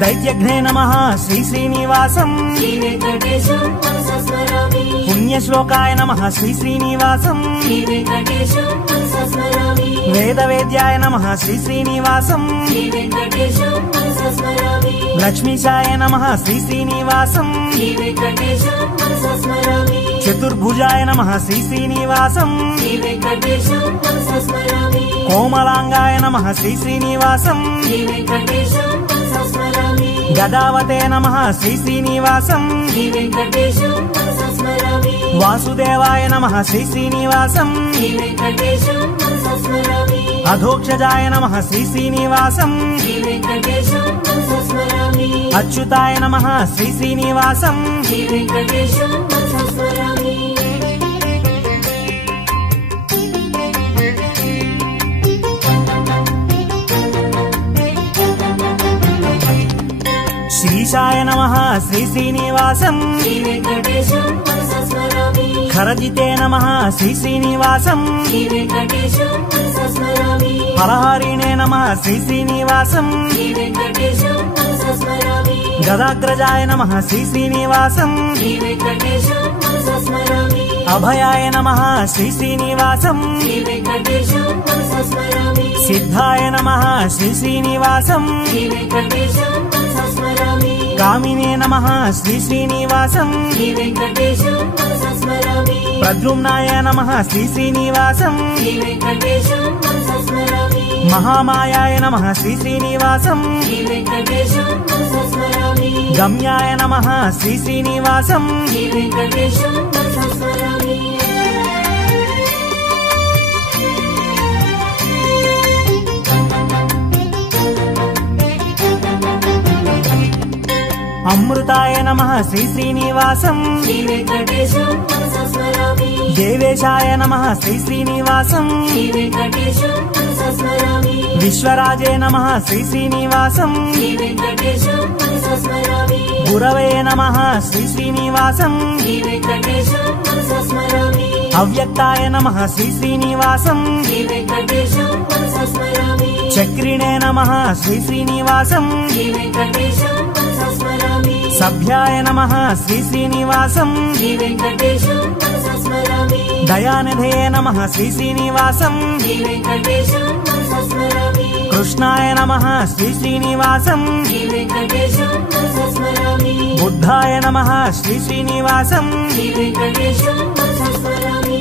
దైత్యఘ్నే నమః శ్రీ శ్రీనివాసం శ్రీ వెంకటేశం మనసా స్మరామి పుణ్యశ్లోకాయ నమః శ్రీ శ్రీనివాసం శ్రీ వెంకటేశం మనసా స్మరామి వేదవేద్యాయ నమః శ్రీ శ్రీనివాసం శ్రీ వెంకటేశం మనసా స్మరామి లక్ష్మీశాయ నమః శ్రీ శ్రీనివాసం శ్రీ వెంకటేశం మనసా స్మరామి చతుర్భుజాయ నమః శ్రీ శ్రీనివాసం శ్రీ వెంకటేశం మనసా స్మరామి కోమలాంగాయ నమః శ్రీ శ్రీనివాసం శ్రీ వెంకటేశం మనసా స్మరామి గదావతే నమః శ్రీ శ్రీనివాసం శ్రీ వెంకటేశం మనసా స్మరామి వాసుదేవాయ నమః శ్రీ శ్రీనివాసం శ్రీ వెంకటేశం మనసా స్మరామి అధోక్షజాయ నమః శ్రీ శ్రీనివాసం శ్రీ వెంకటేశం మనసా స్మరామి అచ్యుతాయ నమః శ్రీ శ్రీనివాసం శ్రీ వెంకటేశం మనసా స్మరామి శ్రీశాయ నమః శ్రీ శ్రీనివాసం శ్రీ వెంకటేశం మనసా స్మరామి ఖరజితే నమః శ్రీ శ్రీనివాసం శ్రీ వెంకటేశం మనసా స్మరామి ఫలహారిణే నమః శ్రీ శ్రీనివాసం శ్రీ వెంకటేశం మనసా స్మరామి గదాగ్రజాయ నమః శ్రీ శ్రీనివాసం శ్రీ వెంకటేశం మనసా స్మరామి అభయాయ నమః శ్రీ శ్రీనివాసం శ్రీ వెంకటేశం మనసా స్మరామి సిద్ధాయ నమః శ్రీ శ్రీనివాసం శ్రీ వెంకటేశం మనసా స్మరామి కామినే నమః శ్రీ శ్రీనివాసం శ్రీ వెంకటేశం మనసా స్మరామి ప్రద్యుమ్నాయ నమః శ్రీ శ్రీనివాసం శ్రీ వెంకటేశం మనసా స్మరామి మహామాయాయ నమః శ్రీ శ్రీనివాసం శ్రీ వెంకటేశం మనసా స్మరామి గమ్యాయ నమః శ్రీ శ్రీనివాసం శ్రీ వెంకటేశం మనసా స్మరామి అమృతాయ నమః శ్రీ శ్రీనివాసం శ్రీ వెంకటేశం మనసా స్మరామి దేవేశాయ నమః శ్రీ శ్రీనివాసం శ్రీ వెంకటేశం మనసా స్మరామి విశ్వరాజే నమః శ్రీ శ్రీనివాసం శ్రీ వెంకటేశం మనసా స్మరామి గురవే నమః శ్రీ శ్రీనివాసం శ్రీ వెంకటేశం మనసా స్మరామి అవ్యక్తాయ నమః శ్రీ శ్రీనివాసం శ్రీ వెంకటేశం మనసా స్మరామి చక్రిణే నమః శ్రీ శ్రీనివాసం శ్రీ వెంకటేశం మనసా స్మరామి సభ్యాయ నమః శ్రీ శ్రీనివాసం శ్రీ వెంకటేశం మనసా స్మరామి దయానిధే నమః శ్రీ శ్రీనివాసం శ్రీ వెంకటేశం మనసా స్మరామి కృష్ణాయ నమః శ్రీ శ్రీనివాసం శ్రీ వెంకటేశం మనసా స్మరామి బుద్ధాయ నమః శ్రీ శ్రీనివాసం శ్రీ వెంకటేశం మనసా స్మరామి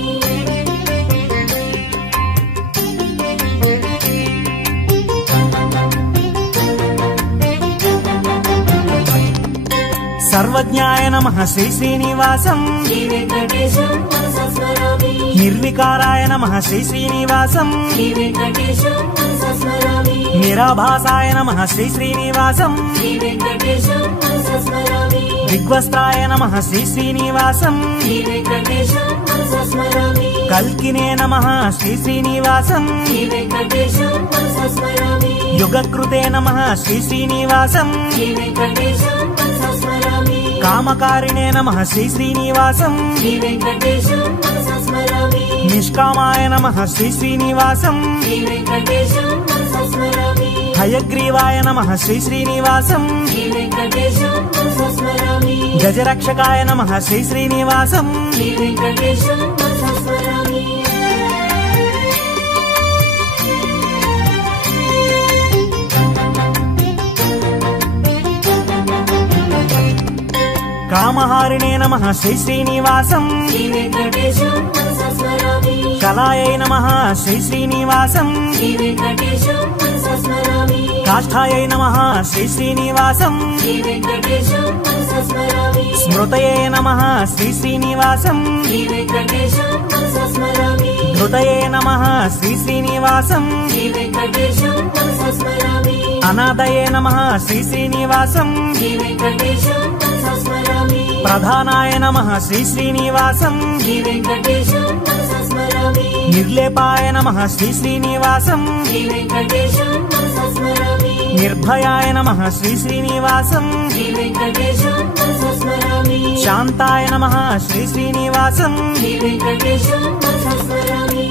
సర్వజ్ఞాయ నమః శ్రీ శ్రీనివాసం శ్రీ వెంకటేశం మనసా స్మరామి నిర్వికారాయ నమః శ్రీ శ్రీనివాసం శ్రీ వెంకటేశం మనసా స్మరామి నిరాభాసాయ నమః శ్రీ శ్రీనివాసం శ్రీ వెంకటేశం మనసా స్మరామి దిగ్వస్త్రాయ నమః శ్రీ శ్రీనివాసం శ్రీ వెంకటేశం మనసా స్మరామి కల్కినే నమః శ్రీ శ్రీనివాసం శ్రీ వెంకటేశం మనసా స్మరామి యుగకృతే నమః శ్రీ శ్రీనివాసం శ్రీ వెంకటేశం మనసా స్మరామి కామకారిణే నమః శ్రీ శ్రీనివాసం శ్రీ వెంకటేశం మనసా స్మరామి నిష్కామాయ నమః శ్రీ శ్రీనివాసం శ్రీ వెంకటేశం మనసా స్మరామి హయగ్రీవాయ నమః శ్రీ శ్రీనివాసం శ్రీ వెంకటేశం మనసా స్మరామి గజరక్షకాయ నమః శ్రీ శ్రీనివాసం శ్రీ వెంకటేశం మనసా స్మరామి కామహారిణే నమః శ్రీ శ్రీనివాసం శ్రీ వెంకటేశం మనసా స్మరామి కళాయై నమః శ్రీ శ్రీనివాసం శ్రీ వెంకటేశం మనసా స్మరామి కాష్ఠాయై నమః శ్రీ శ్రీనివాసం శ్రీ వెంకటేశం మనసా స్మరామి స్మృతయే నమః శ్రీ శ్రీనివాసం శ్రీ వెంకటేశం మనసా స్మరామి హృదయే నమః శ్రీ శ్రీనివాసం శ్రీ వెంకటేశం మనసా స్మరామి అనాదయే నమః శ్రీ శ్రీనివాసం శ్రీ వెంకటేశం మనసా స్మరామి ప్రధానాయ నమః శ్రీ శ్రీనివాసం శ్రీ వెంకటేశం మనసా స్మరామి నిర్లేపాయ నమః శ్రీ శ్రీనివాసం శ్రీ వెంకటేశం మనసా స్మరామి నిర్భయాయ నమః శ్రీ శ్రీనివాసం శ్రీ వెంకటేశం మనసా స్మరామి శాంతాయ నమః శ్రీ శ్రీనివాసం శ్రీ వెంకటేశం మనసా స్మరామి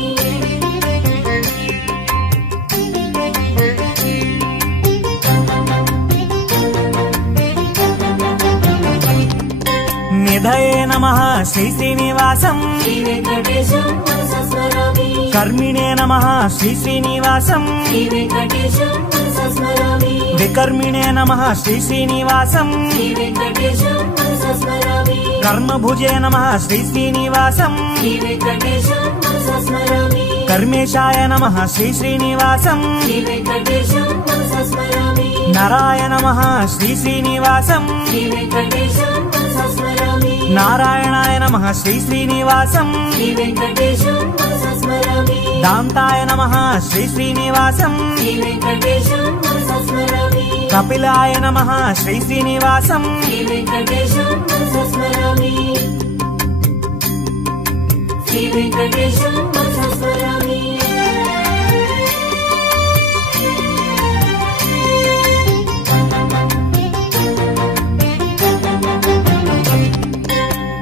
మేధయే నమః శ్రీ శ్రీనివాసం శ్రీ వెంకటేశం మనసా స్మరామి కర్మిణే నమః శ్రీ శ్రీనివాసం శ్రీ వెంకటేశం మనసా స్మరామి వికర్మిణే నమః శ్రీ శ్రీనివాసం శ్రీ వెంకటేశం మనసా స్మరామి కర్మభుజే నమః శ్రీ శ్రీనివాసం శ్రీ వెంకటేశం మనసా స్మరామి కర్మేశాయ నమః శ్రీ శ్రీనివాసం శ్రీ వెంకటేశం మనసా స్మరామి నరాయ నమః శ్రీ శ్రీనివాసం శ్రీ వెంకటేశం మనసా స్మరామి నారాయణాయ నమః శ్రీ శ్రీనివాసం శ్రీ వెంకటేశం మనసా స్మరామి దాంతాయ నమః శ్రీ శ్రీనివాసం శ్రీ వెంకటేశం మనసా స్మరామి కపిలాయ నమః శ్రీ శ్రీనివాసం శ్రీ వెంకటేశం మనసా స్మరామి శ్రీ వెంకటేశం మనసా స్మరామి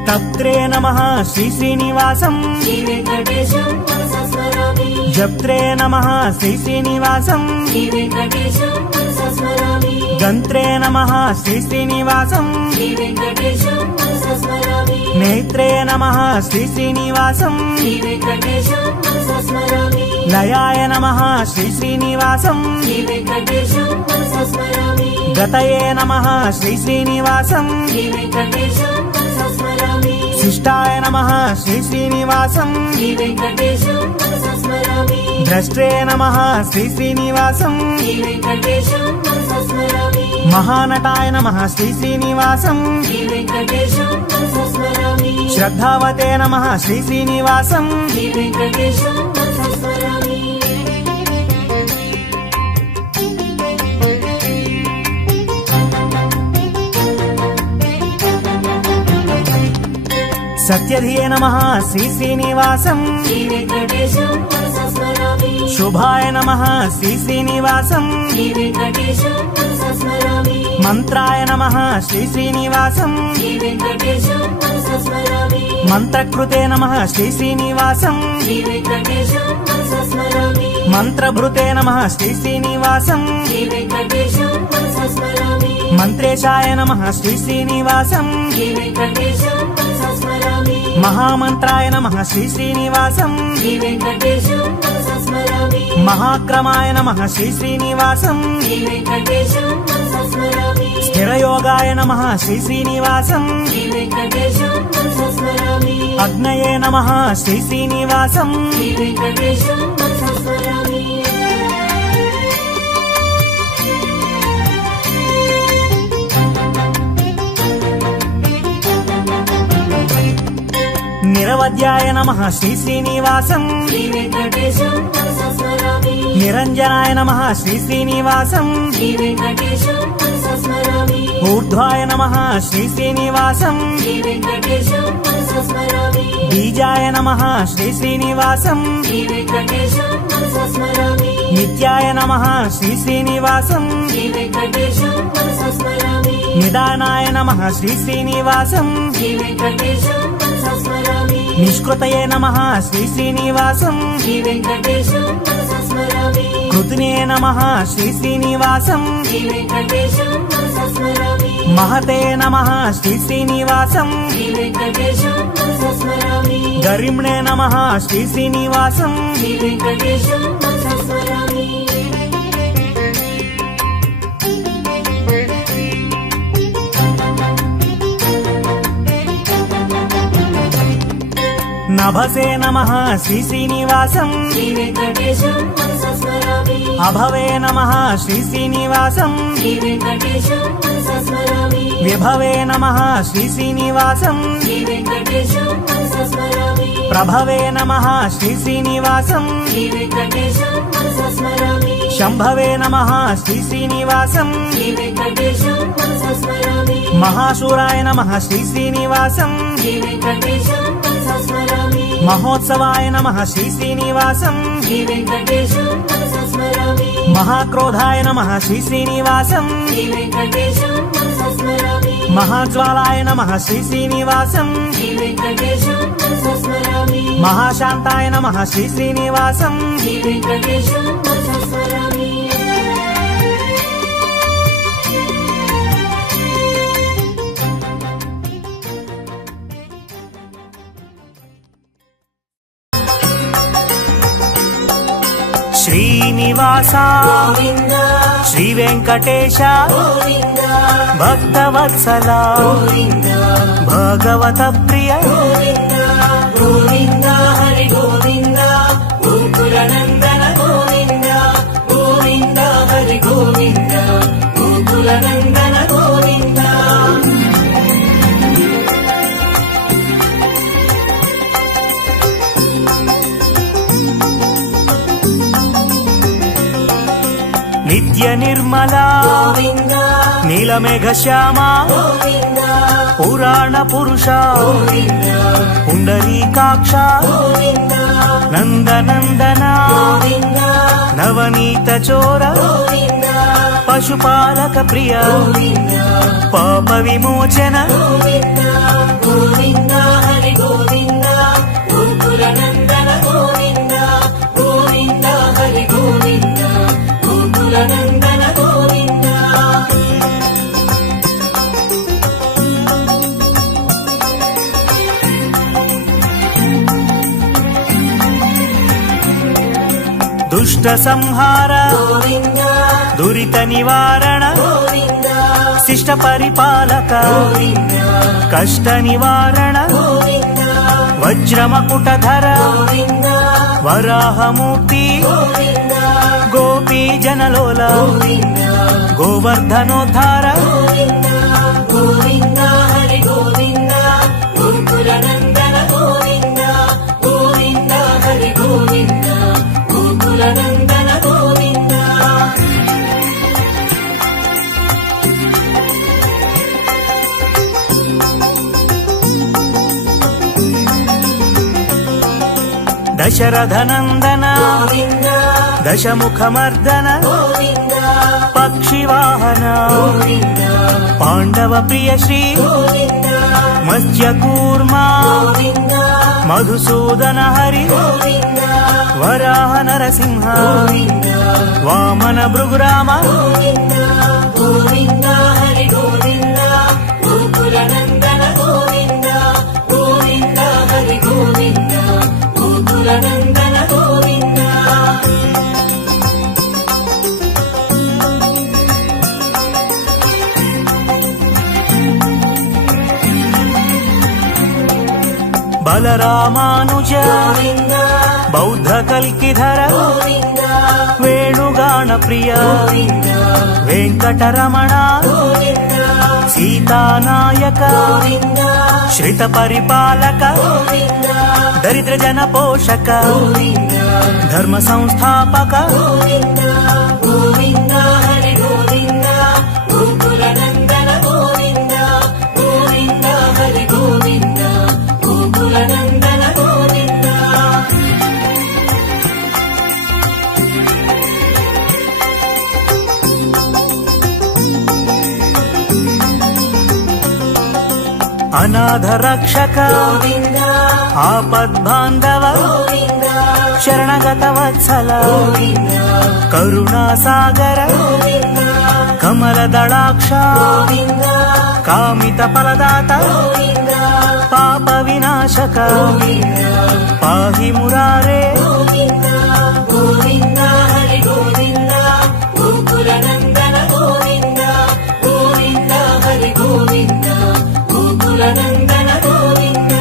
తత్రే నమః శ్రీ శ్రీనివాసం శ్రీ వెంకటేశం మనసా స్మరామి జప్త్రే నమః శ్రీ శ్రీనివాసం శ్రీ వెంకటేశం మనసా స్మరామి గంత్రే నమః శ్రీ శ్రీనివాసం శ్రీ వెంకటేశం మనసా స్మరామి నేత్రే నమః శ్రీ శ్రీనివాసం శ్రీ వెంకటేశం మనసా స్మరామి లయాయ నమః శ్రీ శ్రీనివాసం శ్రీ వెంకటేశం మనసా స్మరామి గతయే నమః శ్రీ శ్రీనివాసం శ్రీ వెంకటేశం మనసా స్మరామి శిష్టాయ నమః శ్రీ శ్రీనివాసం శ్రీ వెంకటేశం మనసా స్మరామి ద్రష్ట్రే నమః శ్రీ శ్రీనివాసం శ్రీ వెంకటేశం మనసా స్మరామి మహానటాయ నమః శ్రీ శ్రీనివాసం శ్రీ వెంకటేశం మనసా స్మరామి శ్రద్ధావతే నమః శ్రీ శ్రీనివాసం శ్రీ వెంకటేశం మనసా స్మరామి సత్యధియే నమః శ్రీ శ్రీనివాసం శ్రీ వెంకటేశం మనసా స్మరామి శుభాయ నమః శ్రీ శ్రీనివాసం శ్రీ వెంకటేశం మనసా స్మరామి మంత్రాయ నమః శ్రీ శ్రీనివాసం శ్రీ వెంకటేశం మనసా స్మరామి మంత్రకృతే నమః శ్రీ శ్రీనివాసం శ్రీ వెంకటేశం మనసా స్మరామి మంత్రభృతే నమః శ్రీ శ్రీనివాసం శ్రీ వెంకటేశం మనసా స్మరామి మంత్రేశాయ నమః శ్రీ శ్రీనివాసం శ్రీ వెంకటేశం మనసా స్మరామి మహామంత్రాయ నమః శ్రీ శ్రీనివాసం శ్రీ వెంకటేశం మనసా స్మరామి మహాక్రమాయ నమః శ్రీ శ్రీనివాసం శ్రీ వెంకటేశం మనసా స్మరామి స్థిరయోగాయ నమః శ్రీ శ్రీనివాసం శ్రీ వెంకటేశం మనసా స్మరామి అగ్నయే నమః శ్రీ శ్రీనివాసం శ్రీ వెంకటేశం మనసా స్మరామి నిరవధ్యాయ నమః శ్రీ శ్రీనివాసం శ్రీ వెంకటేశం మనసా స్మరామి నిరంజనాయ నమః శ్రీ శ్రీనివాసం శ్రీ వెంకటేశం మనసా స్మరామి ఊర్ధ్వాయ నమః శ్రీ శ్రీనివాసం శ్రీ వెంకటేశం మనసా స్మరామి బీజాయ నమః శ్రీ శ్రీనివాసం శ్రీ వెంకటేశం మనసా స్మరామి నిత్యాయ నమః శ్రీ శ్రీనివాసం శ్రీ వెంకటేశం మనసా స్మరామి నిదానాయ నమః శ్రీ శ్రీనివాసం శ్రీ వెంకటేశం మనసా స్మరామి నిష్కృతయే నమః శ్రీ శ్రీనివాసం శ్రీ వెంకటేశం మనసా స్మరామి కృతినే నమః శ్రీ శ్రీనివాసం శ్రీ వెంకటేశం మనసా స్మరామి మహతే నమః శ్రీ శ్రీనివాసం శ్రీ వెంకటేశం మనసా స్మరామి గరిమ్ణే నమః శ్రీ శ్రీనివాసం శ్రీ వెంకటేశం మనసా స్మరామి నభసే నమః శ్రీ శ్రీనివాసం శ్రీ వెంకటేశం మనసా స్మరామి అభవే నమః శ్రీ శ్రీనివాసం శ్రీ వెంకటేశం మనసా స్మరామి విభవే నమః శ్రీ శ్రీనివాసం శ్రీ వెంకటేశం మనసా స్మరామి ప్రభవే నమః శ్రీ శ్రీనివాసం శ్రీ వెంకటేశం మనసా స్మరామి శంభవే నమః శ్రీ శ్రీనివాసం శ్రీ వెంకటేశం మనసా స్మరామి మహాశూరాయ నమః శ్రీ శ్రీనివాసం శ్రీ వెంకటేశం మనసా స్మరామి మహోత్సవాయ నమః శ్రీ శ్రీనివాసం శ్రీ వెంకటేశం మనసా స్మరామి మహాక్రోధాయ నమః శ్రీ శ్రీనివాసం శ్రీ వెంకటేశం మనసా స్మరామి మహాజ్వాలాయ నమః శ్రీ శ్రీనివాసం శ్రీ వెంకటేశం మనసా స్మరామి మహాశాంతాయ నమః శ్రీ శ్రీనివాసం శ్రీ వెంకటేశం మనసా స్మరామి శ్రీనివాస గోవింద శ్రీ వెంకటేశ గోవింద భక్తవత్సల గోవింద భగవత ప్రియ గోవింద గోవింద హరి గోవింద గోకుల నందన గోవింద గోవింద హరి గోవింద గోకుల నందన గోవింద నిత్య నిర్మల గోవింద నీలమేఘ శ్యామ గోవింద పురాణ పురుష గోవింద పుండరీకాక్ష గోవింద నందనందన గోవింద నవనీత చోర గోవింద పశుపాలక ప్రియ గోవింద పాప విమోచన గోవింద గోవింద హరి గోవింద గోకుల నందన గోవింద గోవింద హరి గోవింద గోకుల నందన గోవింద దుష్ట సంహార గోవింద దురిత నివారణ గోవింద శిష్ట పరిపాలక గోవింద కష్ట నివారణ గోవింద వజ్రమకుటధర గోవింద వరాహమూర్తి గోవింద గోపీ జనలోల గోవింద గోవర్ధనోద్ధార గోవింద గోవింద హరి గోవింద గోకుల నందన గోవింద గోవింద హరి గోవింద గోకుల నందన గోవింద దశరథ నందన గోవింద దశముఖమర్దన గోవింద పక్షివాహన గోవింద పాండవ ప్రియ శ్రీ గోవింద మత్స్యకూర్మ గోవింద మధుసూదన హరి గోవింద వరాహ నరసింహ గోవింద వామన భృగురామ గోవింద గోవింద హరి గోవింద గోకుల నందన గోవింద గోవింద హరి గోవింద గోకుల నందన గోవింద బలరామానుజ గోవింద బౌద్ధ కల్కిధర గోవింద వేణుగాన ప్రియ గోవింద వెంకటరమణ గోవింద సీతానాయక గోవింద శ్రిత పరిపాలక గోవింద దరిద్ర జన పోషక గోవింద ధర్మ సంస్థాపక గోవింద గోవింద హరి గోవింద గోకుల నందన గోవింద గోవింద హరి గోవింద గోకుల నందన గోవింద అనాథ రక్షక గోవింద ఆపద్బాంధవ గోవింద శరణగత వత్సల గోవింద కరుణా సాగర గోవింద కమల దళాక్ష గోవింద కామిత ఫలదాత గోవింద పాప వినాశక గోవింద పాహి మురారే గోవింద గోవింద హరి గోవింద గోకుల నందన గోవింద గోవింద హరి గోవింద గోకుల నందన గోవింద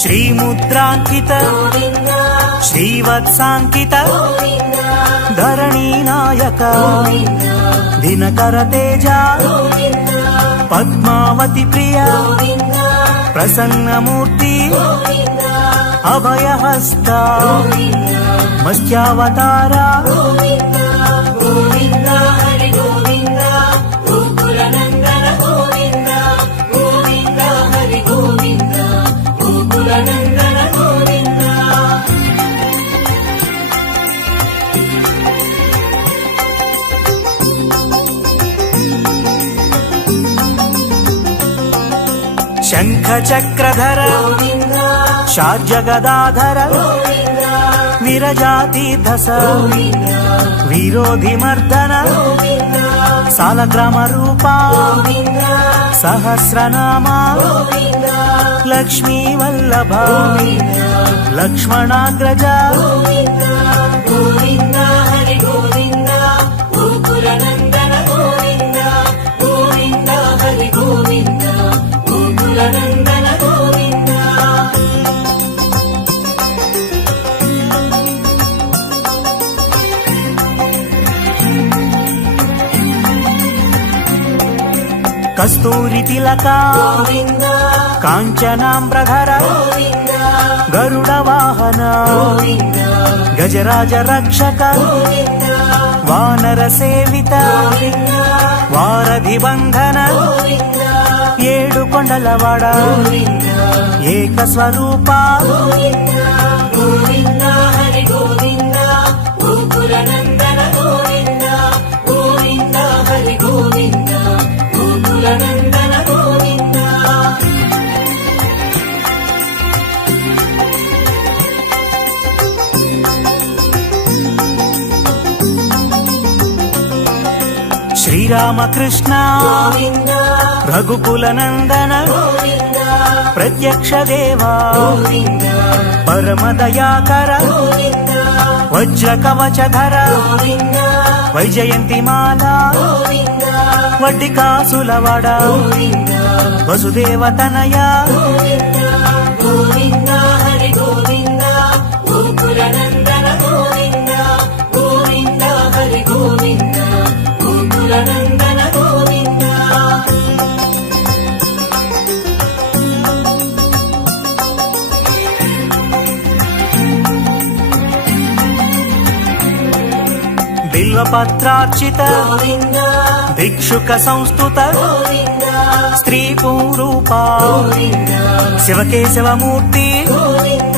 శ్రీముద్రాంకిత గోవింద శ్రీవత్సాంకిత గోవింద ధరణీ నాయక గోవింద దినకర తేజ గోవింద పద్మావతి ప్రియ గోవింద ప్రసన్నమూర్తి గోవింద అభయహస్త గోవింద మత్స్యావతార గోవింద గోవింద హరి గోవింద గోకుల నందన గోవింద గోవింద హరి గోవింద గోకుల నందన గోవింద శంఖ చక్రధర గోవింద షాడ్జగదాధర గోవింద విరజాతీర్థస గోవింద విరోధి మర్దన గోవింద సాలగ్రామ రూపా గోవింద సహస్రనామా గోవింద లక్ష్మీ వల్లభ గోవింద లక్ష్మణాగ్రజ గోవింద గోవింద హరి గోవింద గోకుల నందన గోవింద గోవింద హరి గోవింద గోకుల నందన గోవింద కస్తూరి తిలక గోవింద కాంచనాంబ్రధర గోవింద గరుడ వాహన గోవింద గజరాజ రక్షక గోవింద వానర సేవిత గోవింద వారధి బంధన గోవింద ఏడు కొండలవాడ గోవింద ఏక స్వరూప గోవింద గోవింద హరి గోవింద గోకుల నందన గోవింద గోవింద హరి గోవింద గోకుల నందన గోవింద శ్రీరామకృష్ణ గోవింద రఘుకుల నందన గోవింద ప్రత్యక్ష దేవా గోవింద పరమదయాకర గోవింద వజ్ర కవచధర గోవింద వైజయంతి మాల గోవింద వడ్డి కాసులవాడ గోవింద వసుదేవతనయ గోవింద గోవింద హరి గోవింద గోకుల నందన గోవింద గోవింద హరి గోవింద గోకుల నందన గోవింద బిల్వపత్రార్చిత గోవింద భిక్షుక సంస్థుత గోవింద స్త్రీ పూరూప గోవింద శివకేశవమూర్తి గోవింద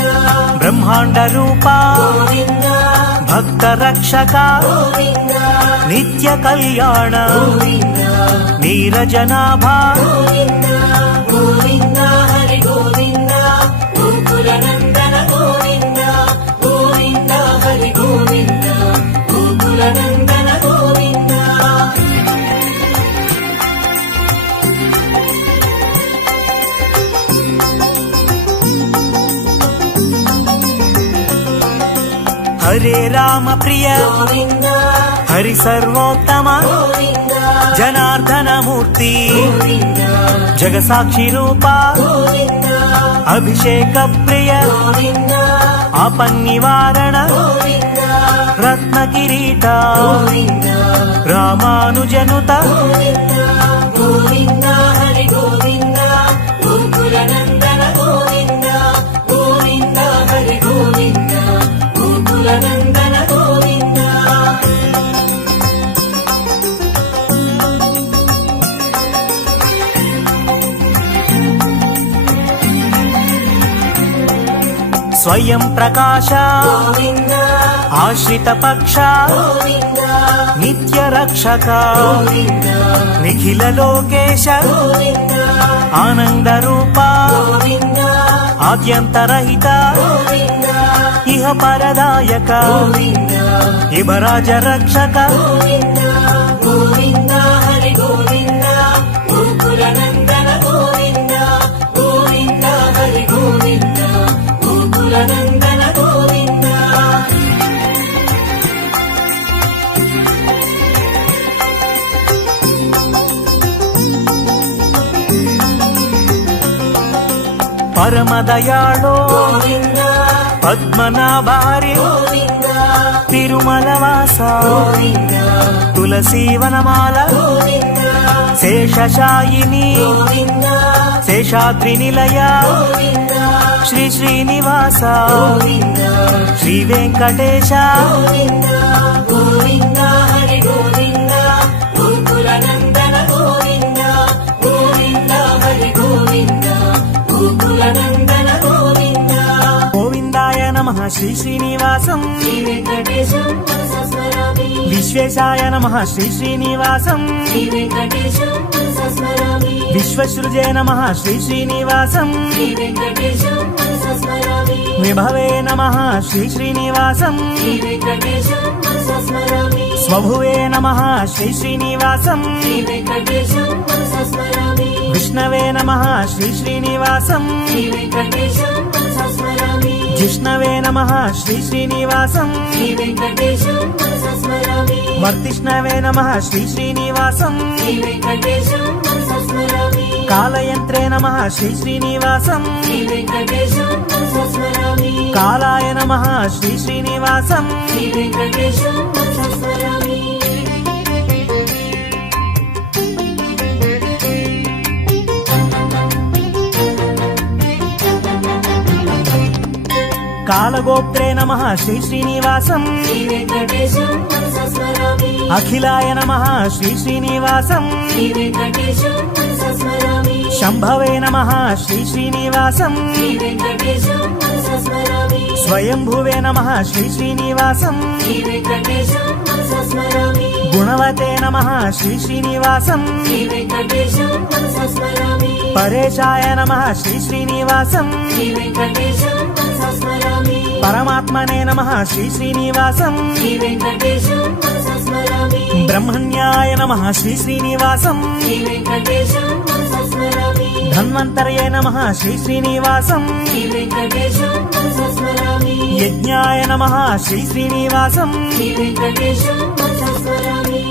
బ్రహ్మాండ రూప గోవింద భక్త రక్షక గోవింద నిత్య కళ్యాణ గోవింద నీరజనాభ గోవింద గోవింద హరి గోవింద గోకుల నందన గోవింద గోవింద హరి గోవింద గోకుల నందన గోవింద హరే రామ ప్రియ గోవింద హరి సర్వోత్తమ గోవింద జనార్దన మూర్తి గోవింద జగసాక్షి రూప గోవింద అభిషేక ప్రియ గోవింద ఆపన్నివారణ గోవింద రత్న కిరీట గోవింద రామానుజనుత గోవింద గోవింద హరి గోవింద గోకుల నందన గోవింద గోవింద హరి గోవింద గోకుల నందన గోవింద స్వయం ప్రకాశ గోవింద ఆశ్రిత పక్ష గోవింద నిత్య రక్షక గోవింద నిఖిల లోకేశ గోవింద ఆనంద రూప గోవింద ఆద్యంతరహిత గోవింద ఇహ పరదాయక గోవింద ఇవరాజ రక్షక గోవింద గోవింద హరి గోవింద గోకుల నందన గోవింద గోవింద హరి గోవింద గోకుల నందన గోవింద పరమదయాళో గోవింద పద్మనాభారి గోవింద తిరుమలవాస గోవింద తులసీవనమాల గోవింద శేషశాయిని గోవింద శేషాద్రి నిలయ గోవింద శ్రీ శ్రీనివాస గోవింద శ్రీ వెంకటేశ గోవింద గోవింద హరి గోవింద గోకుల నందన గోవింద గోవింద హరి గోవింద గోకుల నందన గోవింద గోవిందాయ నమః శ్రీ శ్రీనివాసం శ్రీ వెంకటేశం మనసా స్మరామి విశ్వేశాయ నమః శ్రీ శ్రీనివాసం శ్రీ వెంకటేశం మనసా స్మరామి విశ్వసృజే నమః శ్రీ శ్రీనివాసం శ్రీ వెంకటేశం మనసా స్మరామి విభవే నమః శ్రీ శ్రీనివాసం శ్రీ వెంకటేశం మనసా స్మరామి స్వభువే నమః శ్రీ శ్రీనివాసం శ్రీ వెంకటేశం మనసా స్మరామి విష్ణవే నమః శ్రీ శ్రీనివాసం శ్రీ వెంకటేశం మనసా స్మరామి జిష్ణవే నమః శ్రీ శ్రీనివాసం శ్రీ వెంకటేశం మనసా స్మరామి వర్తిష్ణవే నమః శ్రీ శ్రీనివాసం శ్రీ వెంకటేశం మనసా స్మరామి కాలయంత్రే నమః శ్రీ శ్రీనివాసం శ్రీ వెంకటేశం మనసా స్మరామి కాలాయ నమః శ్రీ శ్రీనివాసం శ్రీ వెంకటేశం మనసా స్మరామి కాలగోప్త్రే నమః శ్రీ శ్రీనివాసం శ్రీ వెంకటేశం మనసా స్మరామి అఖిలాయ నమః శ్రీ శ్రీనివాసం శ్రీ వెంకటేశం మనసా స్మరామి శంభవే నమః శ్రీ శ్రీనివాసం శ్రీ వెంకటేశం మనసా స్మరామి స్వయంభువే నమః శ్రీ శ్రీనివాసం శ్రీ వెంకటేశం మనసా స్మరామి గుణవతే నమః శ్రీ శ్రీనివాసం శ్రీ వెంకటేశం మనసా స్మరామి పరేశాయ నమః శ్రీ శ్రీనివాసం శ్రీ వెంకటేశం మనసా స్మరామి పరమాత్మనే నమః శ్రీ శ్రీనివాసం శ్రీ వెంకటేశం మనసా స్మరామి బ్రహ్మణ్యాయ నమః శ్రీ శ్రీనివాసం శ్రీ వెంకటేశం మనసా స్మరామి ధన్వంతర్యే నమః శ్రీ శ్రీనివాసం శ్రీ వెంకటేశం మనసా స్మరామి యజ్ఞాయ నమః శ్రీ శ్రీనివాసం శ్రీ వెంకటేశం మనసా స్మరామి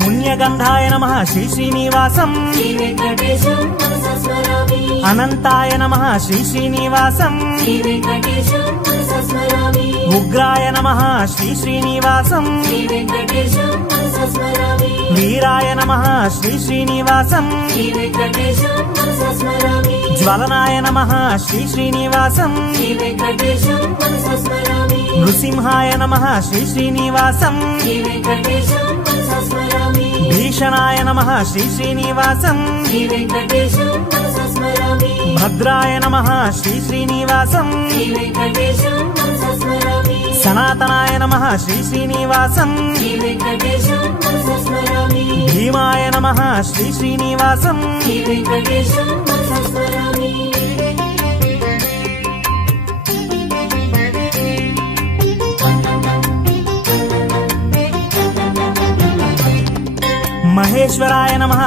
పుణ్యగంధాయ నమః శ్రీ శ్రీనివాసం శ్రీ వెంకటేశం మనసా స్మరామి అనంతాయ నమః శ్రీ శ్రీనివాసం శ్రీ వెంకటేశం మనసా స్మరామి ఉగ్రాయ నమః శ్రీ శ్రీనివాసం శ్రీ వెంకటేశం మనసా స్మరామి వీరాయ నమః శ్రీ శ్రీనివాసం శ్రీ వెంకటేశం మనసా స్మరామి జ్వలనాయ నమః శ్రీ శ్రీనివాసం శ్రీ వెంకటేశం మనసా స్మరామి నృసింహాయ నమః శ్రీ శ్రీనివాసం శ్రీ వెంకటేశం మనసా స్మరామి భీషణాయ నమః శ్రీ శ్రీనివాసం శ్రీ వెంకటేశం మనసా స్మరామి భద్రాయ నమః శ్రీ శ్రీనివాసం శ్రీ వెంకటేశం మనసా స్మరామి సనాతనాయ నమః శ్రీ శ్రీనివాసం శ్రీ వెంకటేశం మనసా స్మరామి భీమాయ నమః శ్రీ శ్రీనివాసం శ్రీ వెంకటేశం మనసా స్మరామి మహేశ్వరాయ నమః